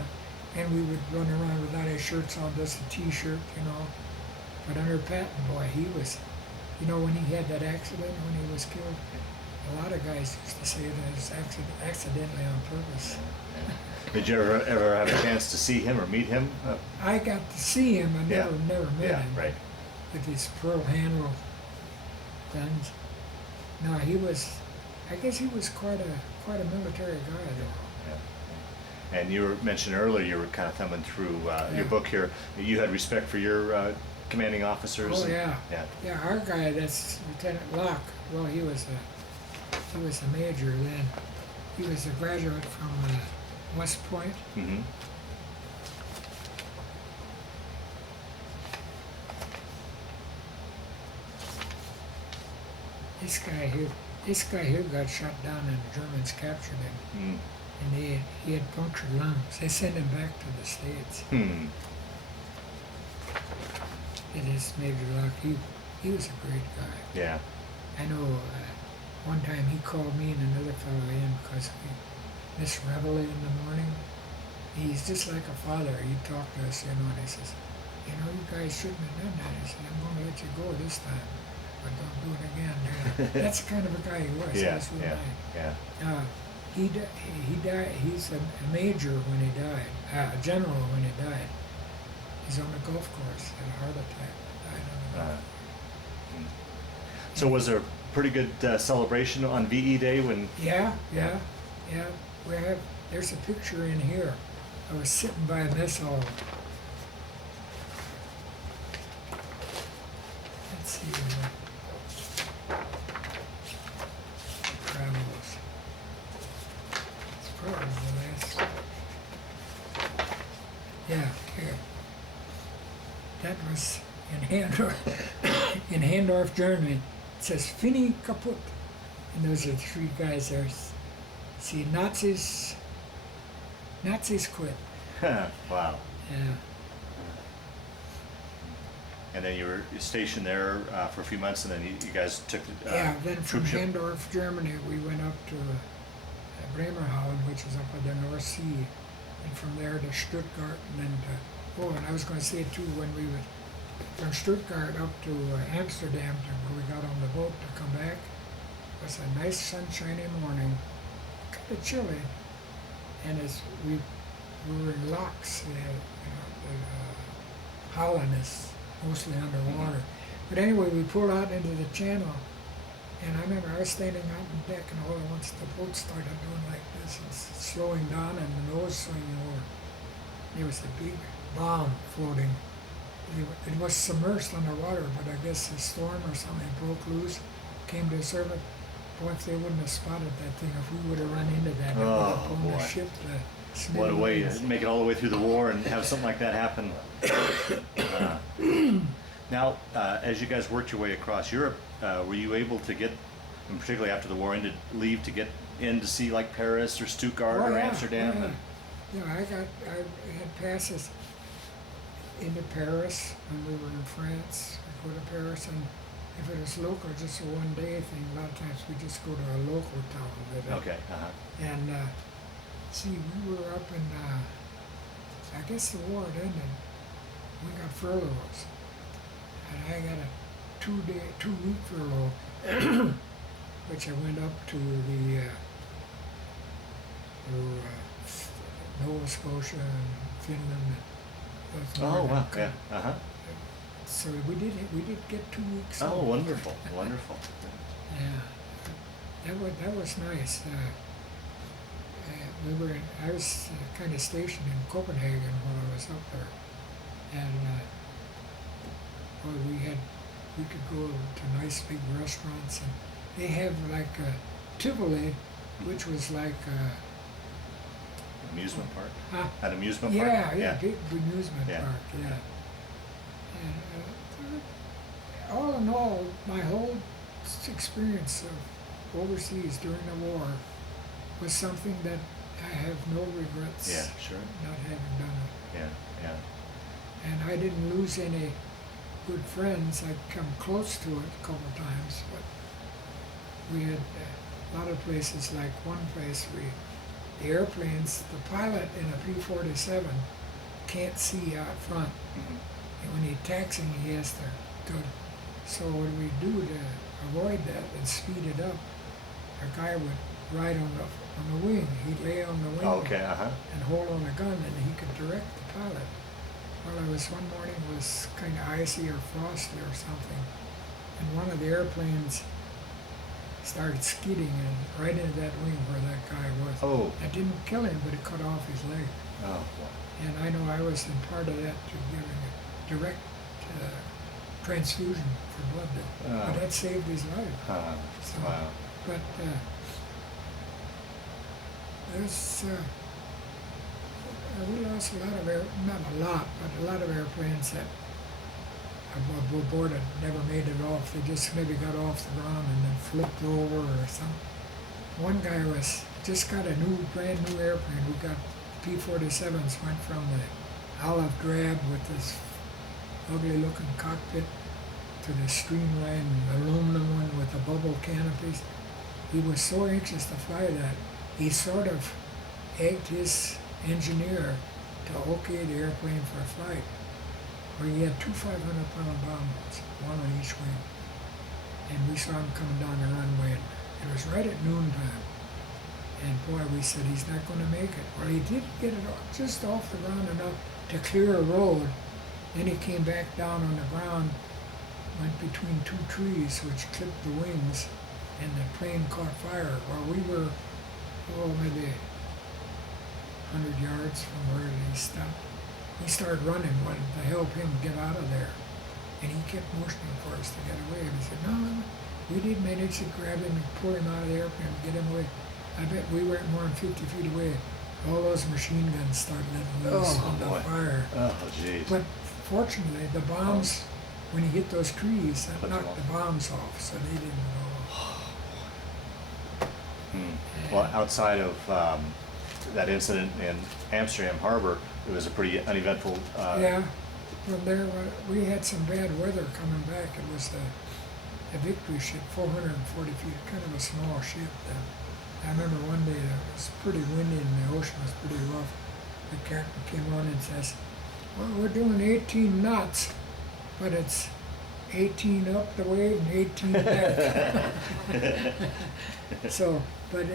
And we would run around without our shirts on, just a t-shirt, you know. But under Patton, boy, he was, you know, when he had that accident, when he was killed, a lot of guys used to say it was accidentally on purpose. Did you ever have a chance to see him or meet him? I got to see him. I never met him. Right. With his pearl handle guns. No, he was. I guess he was quite a military guy, though. Yeah. And you mentioned earlier you were kind of thumbing through your book here. You had respect for your commanding officers. Oh yeah. Our guy, that's Lieutenant Locke. Well, he was a major then. He was a graduate from West Point. Mm-hmm. This guy here got shot down and the Germans captured him. And he had punctured lungs. They sent him back to the States. It is Major Locke. He was a great guy. Yeah. I know one time he called me and another fellow in because we missed reveille in the morning. He's just like a father. He'd talk to us, you know, and he says, you know, you guys shouldn't have done that. He said, I'm going to let you go this time, but don't do it again. That's the kind of a guy he was. Yeah. He died. He's a major when he died, a general when he died. He's on the golf course, had a heart attack, died on the golf course. So was there a pretty good celebration on VE Day when? Yeah. There's a picture in here. I was sitting by a mess hall. Let's see. Travels. It's probably the last. Yeah, here. That was in Handorf, in Handorf, Germany. It says "Fini kaputt," and those are the three guys there. See, Nazis quit. Wow. Yeah. And then you were stationed there for a few months, and then you guys took the Then from troop ship. Handorf, Germany, we went up to Bremerhaven, which is up at the North Sea, and from there to Stuttgart, and then and I was going to say too, when we went from Stuttgart up to Amsterdam, where we got on the boat to come back, it was a nice sunshiny morning, kind of chilly, and as we were in locks, Holland is mostly underwater. But anyway, we pulled out into the channel, and I remember I was standing out on deck, and all at once the boat started doing like this, and slowing down, and the nose swinging over. There was a big bomb floating. It was submerged underwater, but I guess a storm or something broke loose, came to serve it. Boy, if they wouldn't have spotted that thing, if we would have run into that, it would have blown the ship to What a way to make it all the way through the war and have something like that happen. Now, as you guys worked your way across Europe, were you able to get, and particularly after the war ended, leave to get in to see like Paris or Stuttgart or Amsterdam? Yeah, I had passes into Paris when we were in France. I go to Paris, and if it was local, just a one-day thing, a lot of times we just go to a local town. Okay. And see, we were up in, I guess the war had ended. We got furloughs. And I got a 2-week furlough, which I went up to the Nova Scotia and Finland. Oh wow! Yeah. So we did get 2 weeks. Oh, wonderful! Yeah, that was nice. I was kind of stationed in Copenhagen while I was up there, and we could go to nice big restaurants, and they have like Tivoli, which was like amusement park. Huh? An amusement park. Yeah, big amusement park. Yeah. And all in all, my whole experience of overseas during the war was something that I have no regrets. Yeah, sure. Not having done it. Yeah. And I didn't lose any good friends. I'd come close to it a couple times, but we had a lot of places. Like one place, the airplanes, the pilot in a P-47 can't see out front. Mm-hmm. And when he's taxiing, he has to go. So what we do to avoid that and speed it up, a guy would ride on the wing. He'd lay on the wing and hold on a gun, and he could direct the pilot. Well, one morning it was kind of icy or frosty or something, and one of the airplanes started skidding and right into that wing where that guy was. Oh. It didn't kill him, but it cut off his leg. Oh. And I know I was in part of that to giving a direct transfusion for blood. But that saved his life. So, wow. But there's we lost a lot of not a lot, but a lot of airplanes that were boarded, never made it off. They just maybe got off the ground and then flipped over or something. One guy just got a brand new airplane. We got P-47s, went from the olive drab with this ugly looking cockpit to the streamlined aluminum one with the bubble canopies. He was so anxious to fly that, he sort of egged his engineer to okay the airplane for a flight, where he had two 500-pound bombers, one on each wing. And we saw him coming down the runway, and it was right at noontime. And boy, we said, he's not going to make it. Well, he did get it just off the ground enough to clear a road. Then he came back down on the ground went between two trees which clipped the wings, and the plane caught fire. Well, we were, maybe 100 yards from where he stopped. He started running, wanted to help him get out of there. And he kept motioning for us to get away. And he said, no, we did manage to grab him and pull him out of the airplane and get him away. I bet we weren't more than 50 feet away. All those machine guns started letting loose on the fire. Oh, jeez. But fortunately, the bombs, when he hit those trees, that Put them knocked the bombs off, so they didn't go. Well, outside of that incident in Amsterdam Harbor, it was a pretty uneventful. Yeah, from there, we had some bad weather coming back. It was a Victory ship, 440 feet, kind of a small ship then. I remember one day it was pretty windy and the ocean was pretty rough. The captain came on and says, well, we're doing 18 knots, but it's 18 up the wave and 18 back. So, but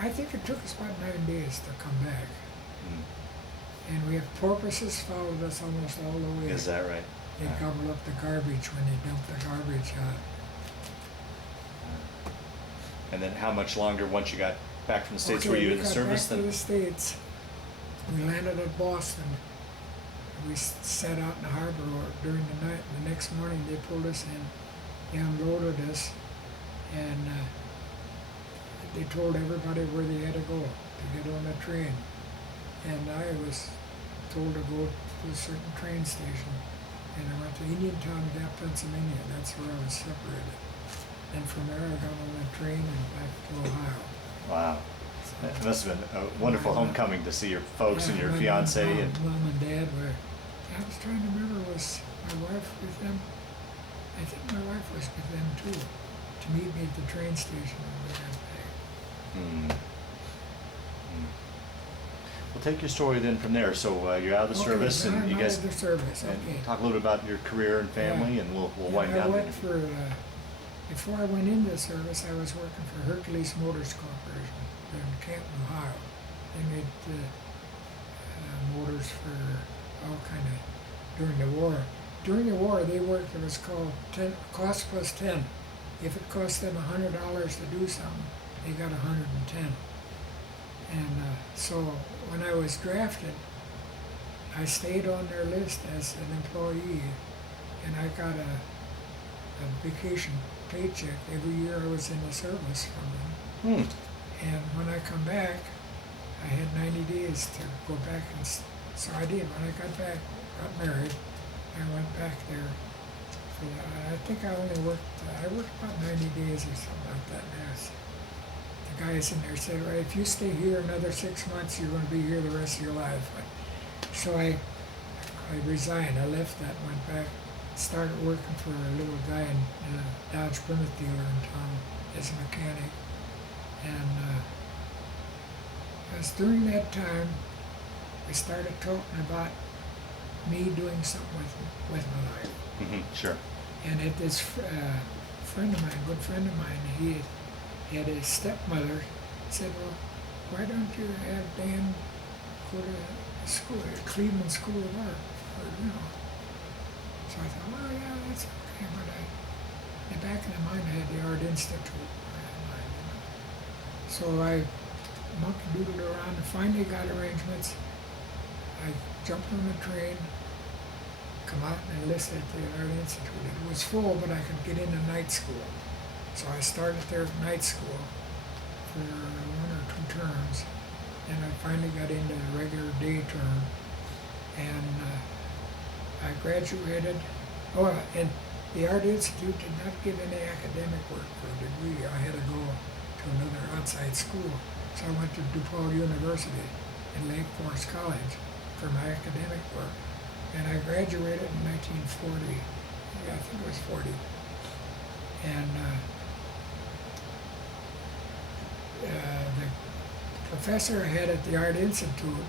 I think it took us about 9 days to come back. And we have porpoises followed us almost all the way. Is that right? They gobble up the garbage when they dump the garbage out. And then how much longer once you got back from the States were you in the service? We got back to the States. We landed at Boston. We sat out in the harbor during the night. And the next morning they pulled us in. They unloaded us. And they told everybody where they had to go to get on a train. And I was told to go to a certain train station. And I went to Indiantown, Gap, Pennsylvania. That's where I was separated. And from there I got on a train and back to Ohio. Wow. So, It must have been a wonderful homecoming to see your folks and your my fiance. Mom and Dad were, I was trying to remember, was my wife with them? I think my wife was with them too, to meet me at the train station when we got back. Well, take your story then from there. So you're out of the service, and you guys out of the service. and Okay. talk a little bit about your career and family, and we'll wind down. I went for before I went into the service, I was working for Hercules Motors Corporation in Canton, Ohio. They made motors for all kind of during the war. During the war, they worked. It was called cost plus 10. If it cost them $100 to do something, they got 110. And so when I was drafted, I stayed on their list as an employee, and I got a vacation paycheck every year I was in the service from them. And when I come back, I had 90 days to go back, and so I did. When I got back, got married, I went back there. I think I worked about 90 days or something like that. The guys in there said, well, if you stay here another 6 months, you're going to be here the rest of your life. So I resigned. I left that, went back, started working for a little guy in a Dodge Plymouth dealer in town as a mechanic. And it was during that time I started talking about me doing something with my life. Sure. And at this friend of mine, good friend of mine, he had his stepmother said, well, why don't you have Dan go to school, Cleveland School of Art, or, So I thought, well, yeah, that's okay, but in the back of my mind, I had the Art Institute. So I monkey-doodled around and finally got arrangements. I jumped on the train, come out and enlisted at the Art Institute. It was full, but I could get into night school. So I started there at night school for 1 or 2 terms, and I finally got into the regular day term, and I graduated. Oh, and the Art Institute did not give any academic work for a degree. I had to go to another outside school. So I went to DePaul University in Lake Forest College for my academic work. And I graduated in 1940. Yeah, I think it was 40. And the professor I had at the Art Institute,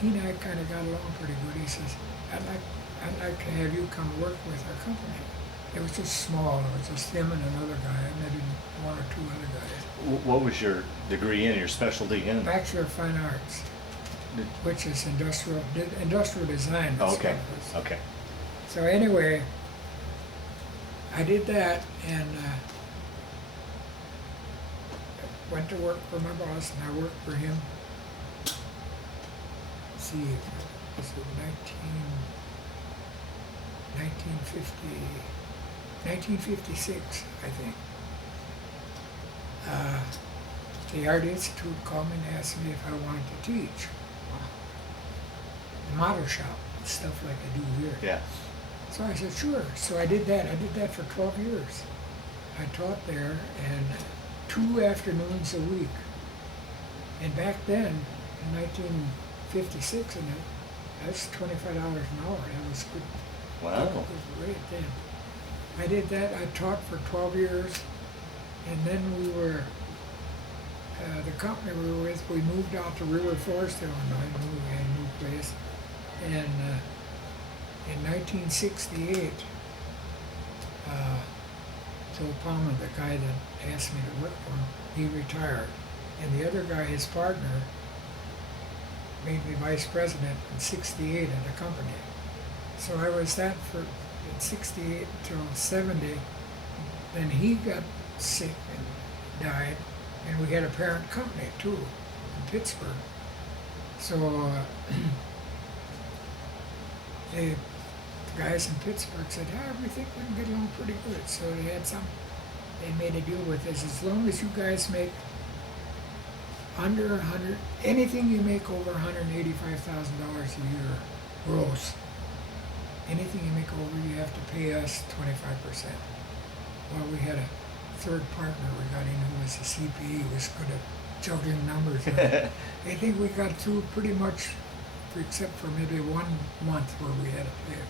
he and I kind of got along pretty good. He says, I'd like to have you come work with our company. It was just small. It was just him and another guy, maybe 1 or 2 other guys. What was your degree in, your specialty in? Bachelor of Fine Arts, which is industrial design. Oh, okay. Okay. So anyway, I did that and went to work for my boss, and I worked for him. Let's see, it was in 1956, I think. The Art Institute called me and asked me if I wanted to teach. The model shop, stuff like I do here. Yeah. So I said, sure. So I did that. I did that for 12 years. I taught there, and 2 afternoons a week. And back then, in 1956, and that's $25 an hour. That was good. Wow. Good rate then. I did that. I taught for 12 years, and then we were, the company we were with, we moved out to River Forest, Illinois. We had a new place. And in 1968, Joe Palmer, the guy that asked me to work for him, he retired. And the other guy, his partner, made me vice president in 68 of the company. So I was that for 68 until 70. Then he got sick and died, and we had a parent company too in Pittsburgh. So the guys in Pittsburgh said, we think we can get along pretty good. So they made a deal with us. As long as you guys make under 100, anything you make over $185,000 a year gross, anything you make over, you have to pay us 25%. Well, we had a third partner we got in who was a CPA, who was good at juggling numbers. I think we got through pretty much, except for maybe 1 month where we had to pay.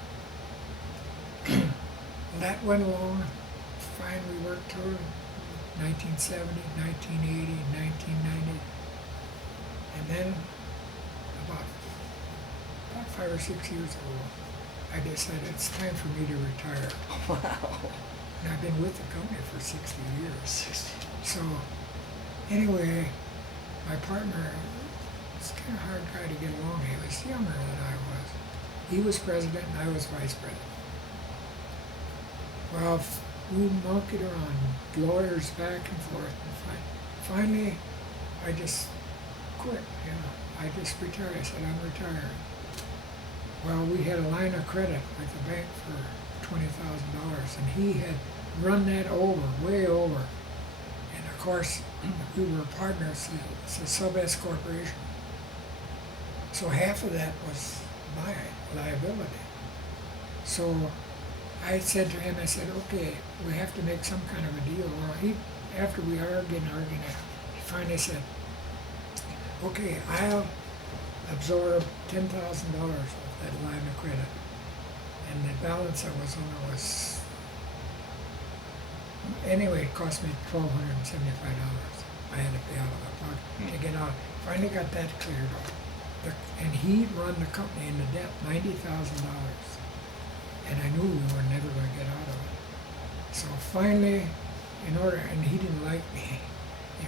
That went along fine. We worked till 1970, 1980, 1990. And then about 5 or 6 years ago, I decided it's time for me to retire. Wow. And I've been with the company for 60 years. 60. So anyway, my partner was kind of a hard guy to get along. He was younger than I was. He was president and I was vice president. Well, we monkeyed around, lawyers back and forth, and finally, I just quit. I just retired. I said, I'm retiring. Well, we had a line of credit with the bank for $20,000, and he had run that over, way over. And of course, we were partners. It's a sub-S corporation. So half of that was my liability. So I said to him, I said, okay, we have to make some kind of a deal. Well, after we argued, he finally said, okay, I'll absorb $10,000 off that line of credit. And the balance I was on was, anyway, it cost me $1,275. I had to pay out of my pocket to get out. Finally got that cleared up. And he'd run the company into debt, $90,000. And I knew we were never going to get out of it. So finally, and he didn't like me.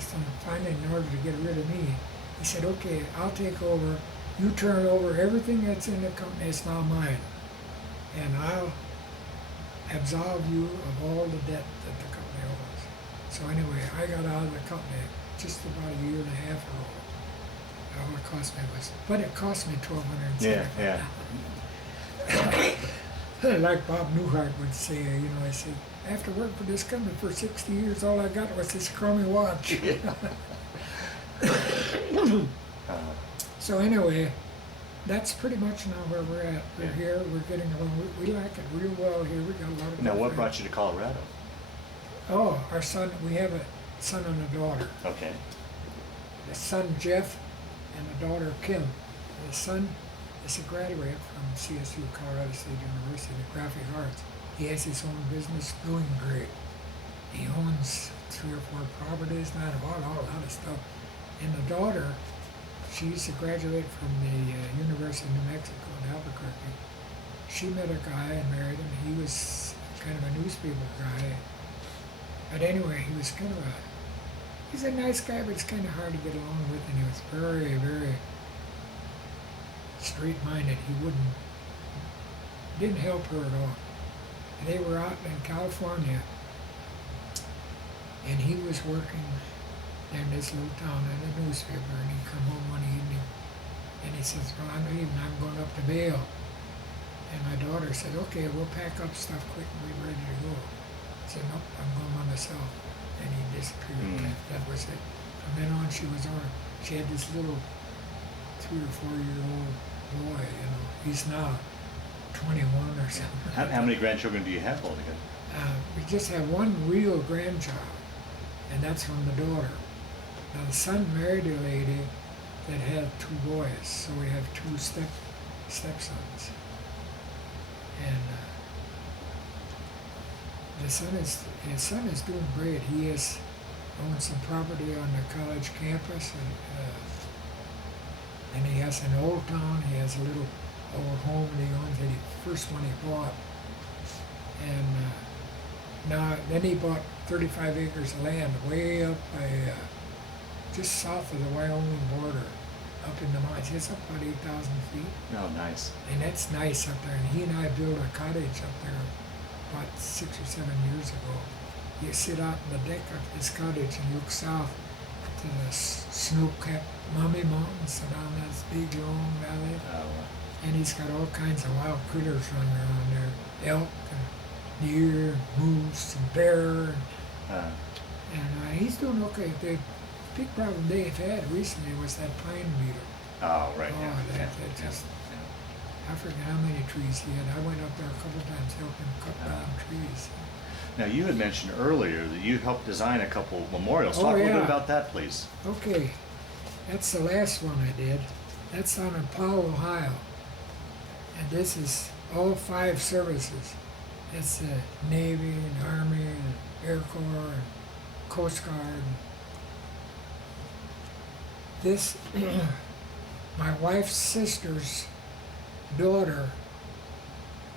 So finally, in order to get rid of me, he said, okay, I'll take over. You turn over everything that's in the company, it's now mine. And I'll absolve you of all the debt that the company owes. So anyway, I got out of the company just about a year and a half ago. All it cost me was, but it cost me $1,275. Yeah. Like Bob Newhart would say, I said, after working for this company for 60 years, all I got was this crummy watch. So anyway, that's pretty much now where we're at. We're here, we're getting along. We like it real well here. We got a lot of Now, good what friends. brought you to Colorado? Oh, our son, we have a son and a daughter. Okay. The son, Jeff, and the daughter, Kim. The son is a graduate from CSU, Colorado State University, the graphic arts. He has his own business doing great. He owns 3 or 4 properties, not a lot of stuff. And the daughter, she's a graduate from the University of New Mexico in Albuquerque. She met a guy and married him. He was kind of a newspaper guy. But anyway, he was he's a nice guy, but it's kind of hard to get along with, and he was very, very straight-minded. He didn't help her at all. They were out in California, and he was working in this little town in a newspaper, and he come home one evening, and he says, well, I'm leaving, I'm going up to Vail. And my daughter said, okay, we'll pack up stuff quick and we're ready to go. I said, nope, I'm going by myself. And he disappeared. That was it. From then on, she was on. She had this little 3 or 4 year old boy, you know. He's now 21 or something. How many grandchildren do you have altogether? We just have one real grandchild, and that's from the daughter. Now the son married a lady that had 2 boys, so we have 2 stepsons. And his son is doing great. He owns some property on the college campus, and he has an old town. He has a little old home that he owns, the first one he bought. And then he bought 35 acres of land way up by just south of the Wyoming border, up in the mountains. It's up about 8,000 feet. Oh, nice. And that's nice up there. And he and I built a cottage up there about 6 or 7 years ago. You sit out on the deck of this cottage and look south to the snow-capped Mummy Mountains down that big long valley. Oh, And he's got all kinds of wild critters running around there. Elk and deer, moose and bear. And he's doing okay. The big problem they've had recently was that pine beetle. oh right. I forget how many trees he had. I went up there a couple times helping cut down trees. Now, you had mentioned earlier that you helped design a couple memorials. Talk a little bit about that, please. Okay, that's the last one I did. That's on in Powell, Ohio. And this is all 5 services. It's the Navy and Army and Air Corps and Coast Guard. This, my wife's sister's daughter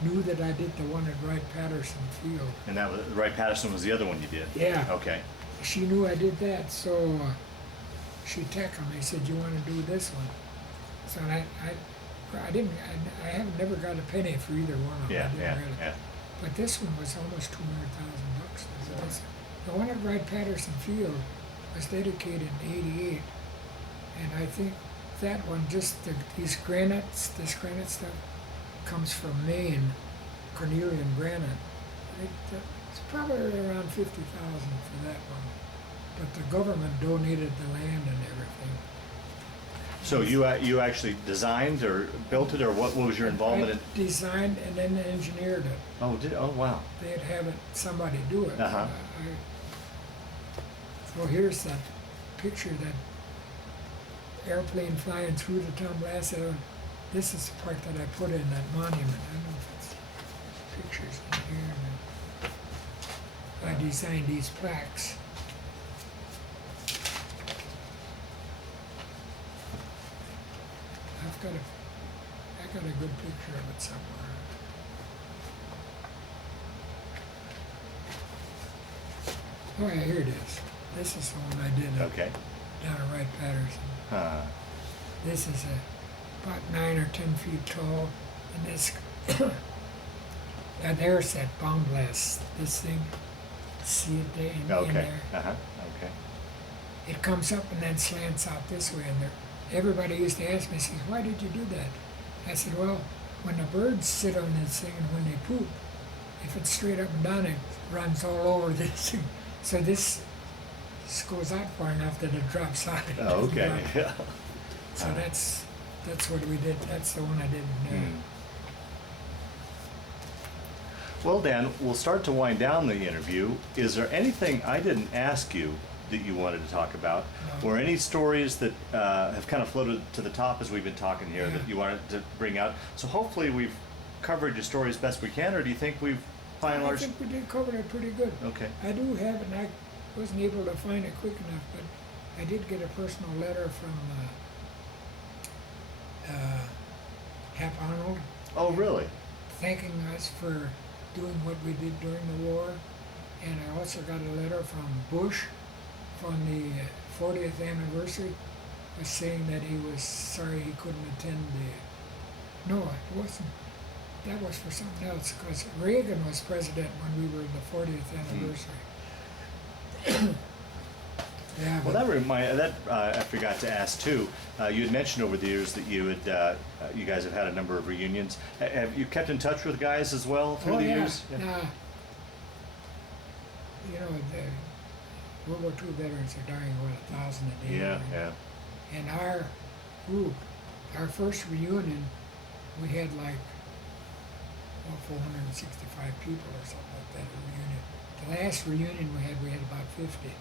knew that I did the one at Wright-Patterson Field. And that was Wright-Patterson was the other one you did. Yeah. Okay. She knew I did that, so she texted me, said, you want to do this one? So I haven't never got a penny for either one of them. Yeah. But this one was almost $200,000. The one at Wright-Patterson Field was dedicated in '88, and I think that one, just this granite stuff, comes from Maine, cornelian granite. It's probably around $50,000 for that one, but the government donated the land and everything. So you actually designed or built it, or what was your involvement in? I designed and then engineered it. Oh, wow. They'd have somebody do it. Uh-huh. So here's that picture, that airplane flying through the town blast. This is the part that I put in that monument. I don't know if it's pictures in here. But I designed these plaques. I got a good picture of it somewhere. Oh yeah, here it is. This is the one I did down at Wright-Patterson. This is about 9 or 10 feet tall, and this and there's that bomb blast. This thing, see it there in there? Okay. It comes up and then slants out this way, and everybody used to ask me, says, why did you do that? I said, well, when the birds sit on this thing and when they poop, if it's straight up and down, it runs all over this thing. So this goes out far enough that it drops out. Oh, okay. Yeah. So that's what we did. That's the one I did. Well, Dan, we'll start to wind down the interview. Is there anything I didn't ask you that you wanted to talk about, or any stories that have kind of floated to the top as we've been talking here that you wanted to bring out? So hopefully we've covered your story as best we can, or do you think we've by and large? I think we did cover it pretty good. Okay. I do have it, and I wasn't able to find it quick enough, but I did get a personal letter from Hap Arnold. Oh, really? Thanking us for doing what we did during the war. And I also got a letter from Bush from the 40th anniversary, was saying that he was sorry he couldn't attend no, it wasn't. that was for something else, because Reagan was president when we were in the 40th anniversary. Yeah. Well, I forgot to ask too. You had mentioned over the years that you guys have had a number of reunions. Have you kept in touch with guys as well through the years? Yeah. You know, the World War II veterans are dying, 1,000 a day. Yeah, right? yeah. And our group, our first reunion, we had like 465 people or something like that reunion. The last reunion we had about 50.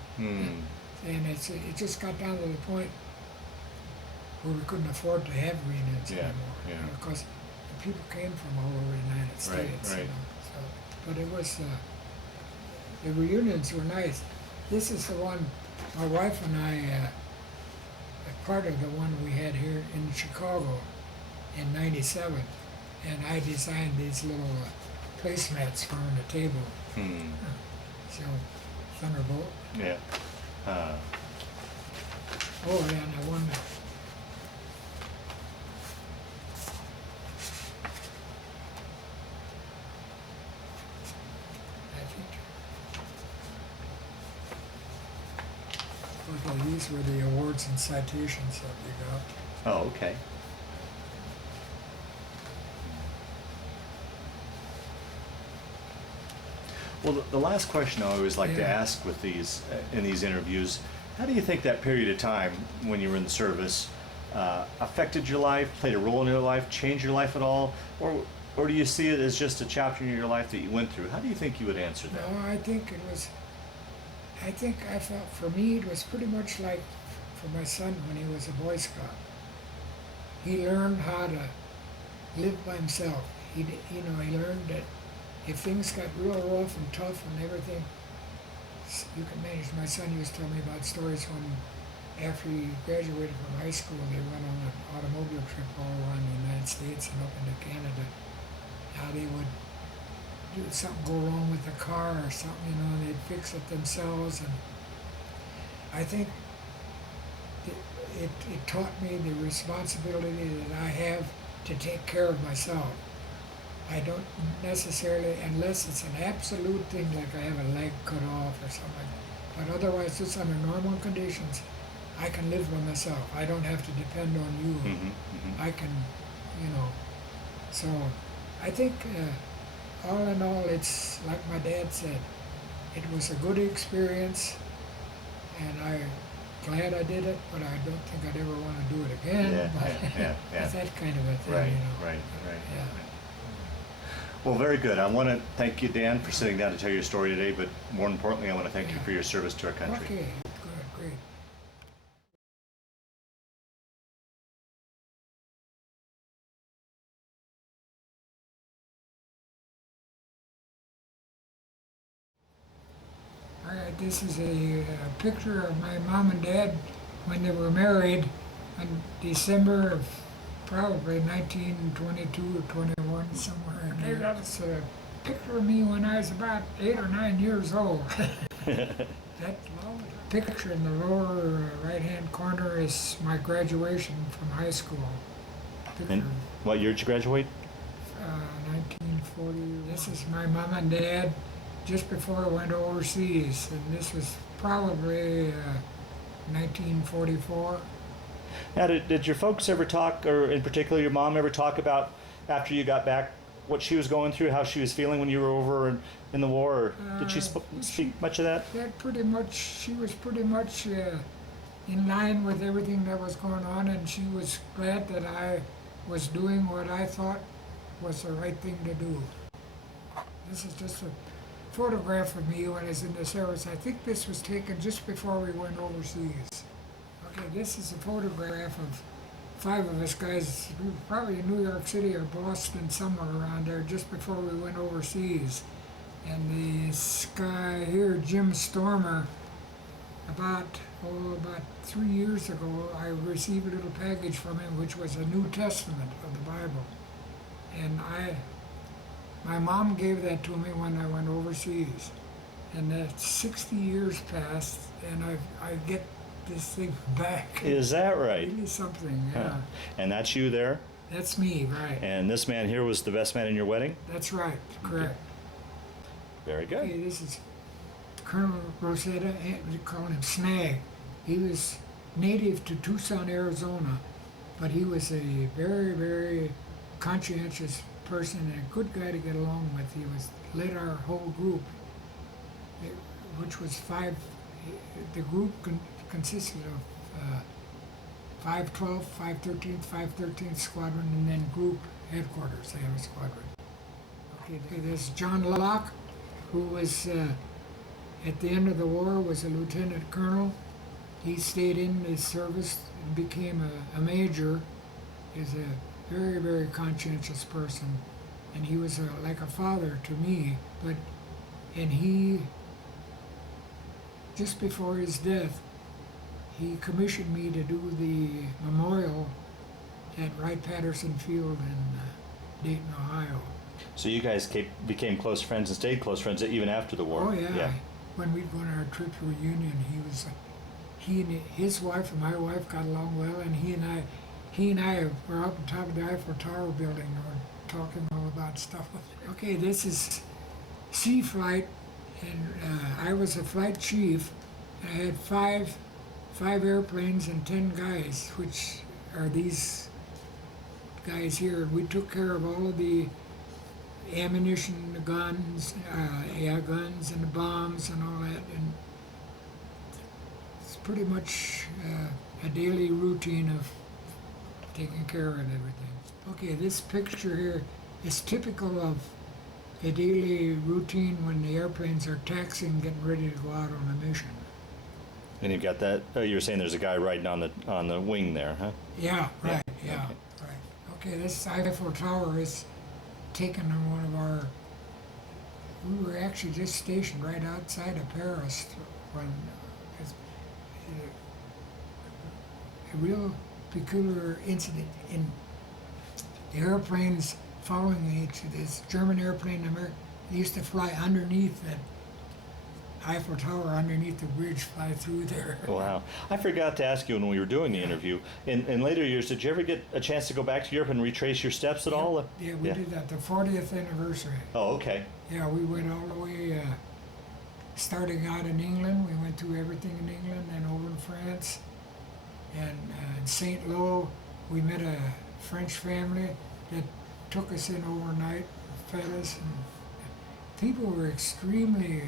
And it just got down to the point where we couldn't afford to have reunions anymore. Yeah. You know, because the people came from all over the United States. Right. You know, so, but it was, the reunions were nice. This is the one, my wife and I, part of the one we had here in Chicago in '97. And I designed these little placemats for on the table. So, Thunderbolt. Yeah. Oh, yeah, and I won. I think. Well, these were the awards and citations that we got. Oh, okay. Well, the last question I always like to ask with these in these interviews: how do you think that period of time when you were in the service affected your life, played a role in your life, changed your life at all, or do you see it as just a chapter in your life that you went through? How do you think you would answer that? No, I think I felt for me it was pretty much like for my son when he was a Boy Scout. He learned how to live by himself. He learned that if things got real rough and tough and everything, you can manage. My son used to tell me about stories when, after he graduated from high school, they went on an automobile trip all around the United States and up into Canada. How they would do something go wrong with the car or something, and they'd fix it themselves. And I think it taught me the responsibility that I have to take care of myself. I don't necessarily, unless it's an absolute thing like I have a leg cut off or something, but otherwise just under normal conditions, I can live by myself. I don't have to depend on you. I can, so I think all in all, it's like my dad said, it was a good experience and I'm glad I did it, but I don't think I'd ever want to do it again. It's that kind of a thing, Right. Yeah. Well, very good. I want to thank you, Dan, for sitting down to tell your story today, but more importantly, I want to thank you for your service to our country. Okay, good, great. All right, this is a picture of my mom and dad when they were married in December of probably 1922 or 21, somewhere in there. That's a picture of me when I was about 8 or 9 years old. That picture in the lower right-hand corner is my graduation from high school. And what year did you graduate? 1940. This is my mom and dad just before I went overseas, and this was probably 1944. Now, did your folks ever talk, or in particular your mom ever talk about, after you got back, what she was going through, how she was feeling when you were over in the war, or did she speak much of that? Yeah, she was pretty much in line with everything that was going on, and she was glad that I was doing what I thought was the right thing to do. This is just a photograph of me when I was in the service. I think this was taken just before we went overseas. Okay, this is a photograph of 5 of us guys, probably in New York City or Boston, somewhere around there, just before we went overseas. And this guy here, Jim Stormer, about 3 years ago, I received a little package from him, which was a New Testament of the Bible. And my mom gave that to me when I went overseas. And that 60 years passed, and I get this thing back. Is that right? Really something, yeah. And that's you there? That's me, right. And this man here was the best man in your wedding? That's right, correct. Very good. Okay, this is Colonel Rosetta, we call him Snag. He was native to Tucson, Arizona, but he was a very, very conscientious person and a good guy to get along with. He led our whole group, which was five. The group consisted of 512, 513th, 513th Squadron, and then group headquarters. They have a squadron. Okay, there's John Locke, who was at the end of the war was a lieutenant colonel. He stayed in his service and became a major. He's a very, very conscientious person, and he was like a father to me. And he, just before his death, he commissioned me to do the memorial at Wright-Patterson Field in Dayton, Ohio. So you guys became close friends and stayed close friends even after the war? Oh yeah. When we'd go on our trip reunion, he and his wife and my wife got along well, and he and I were up on top of the Eiffel Tower building, talking all about stuff. Okay, this is sea flight, and I was a flight chief. I had five airplanes and 10 guys, which are these guys here. We took care of all of the ammunition, the guns, guns and the bombs and all that. And it's pretty much a daily routine of taking care of everything. Okay, this picture here is typical of a daily routine when the airplanes are taxiing, getting ready to go out on a mission. And you've got that. You were saying there's a guy riding on the wing there, huh? Yeah, right. Yeah. Yeah, Okay. right. Okay, this Eiffel Tower is taken on one of our. We were actually just stationed right outside of Paris when a real peculiar incident in the airplanes following this German airplane. They used to fly underneath that Eiffel Tower, underneath the bridge, fly through there. Wow. I forgot to ask you when we were doing the interview, in later years, did you ever get a chance to go back to Europe and retrace your steps at all? Yeah, we did that, the 40th anniversary. Oh, okay. Yeah, we went all the way, starting out in England. We went through everything in England and over in France. And in St. Lo, we met a French family that took us in overnight, fed us, and people were extremely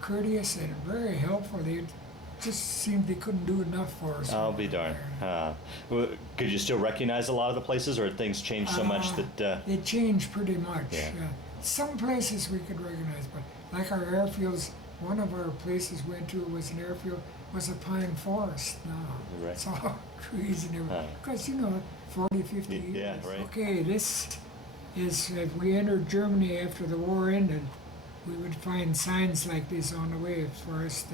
courteous and very helpful. They just seemed they couldn't do enough for us. I'll be darned. Could you still recognize a lot of the places, or had things changed so much that... They changed pretty much. Yeah. Some places we could recognize, but like our airfields, one of our places we went to was an airfield, was a pine forest now. Right. It's all trees and everything. Because, 40, 50 years. Yeah, right. Okay, this is, if we entered Germany after the war ended, we would find signs like this on the way for us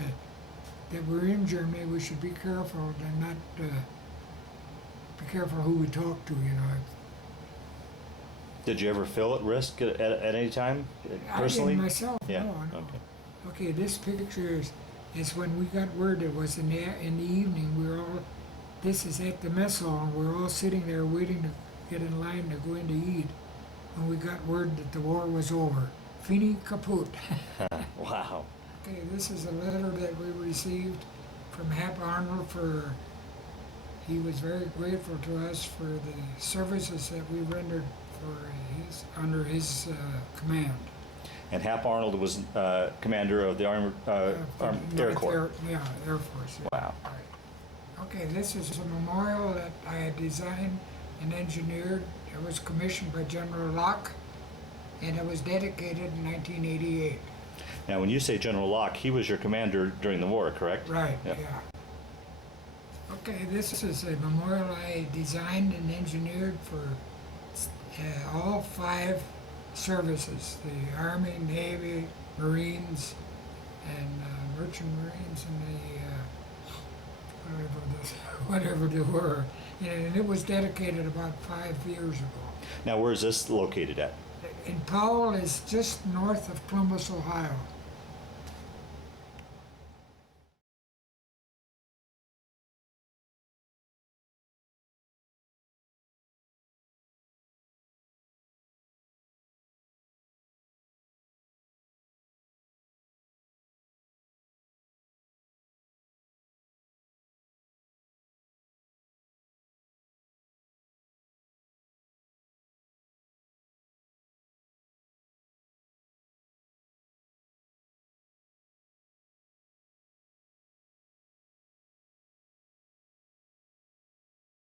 that we're in Germany. We should be careful and not be careful who we talk to. Did you ever feel at risk at any time, personally? I didn't myself. Yeah. No. Okay. Okay, this picture is when we got word. It was in the evening. We were all. This is at the mess hall. We're all sitting there waiting to get in line to go in to eat, and we got word that the war was over. Fini kaput. Wow. Okay, this is a letter that we received from Hap Arnold he was very grateful to us for the services that we rendered under his command. And Hap Arnold was commander of the Air Corps. Air Force. Yeah. Wow. Right. Okay, this is a memorial that I had designed and engineered. It was commissioned by General Locke, and it was dedicated in 1988. Now, when you say General Locke, he was your commander during the war, correct? Right, Yep. yeah. Okay, this is a memorial I designed and engineered for all 5 services, the Army, Navy, Marines, and Merchant Marines, and the whatever they were. And it was dedicated about 5 years ago. Now, where is this located at? And Powell is just north of Columbus, Ohio.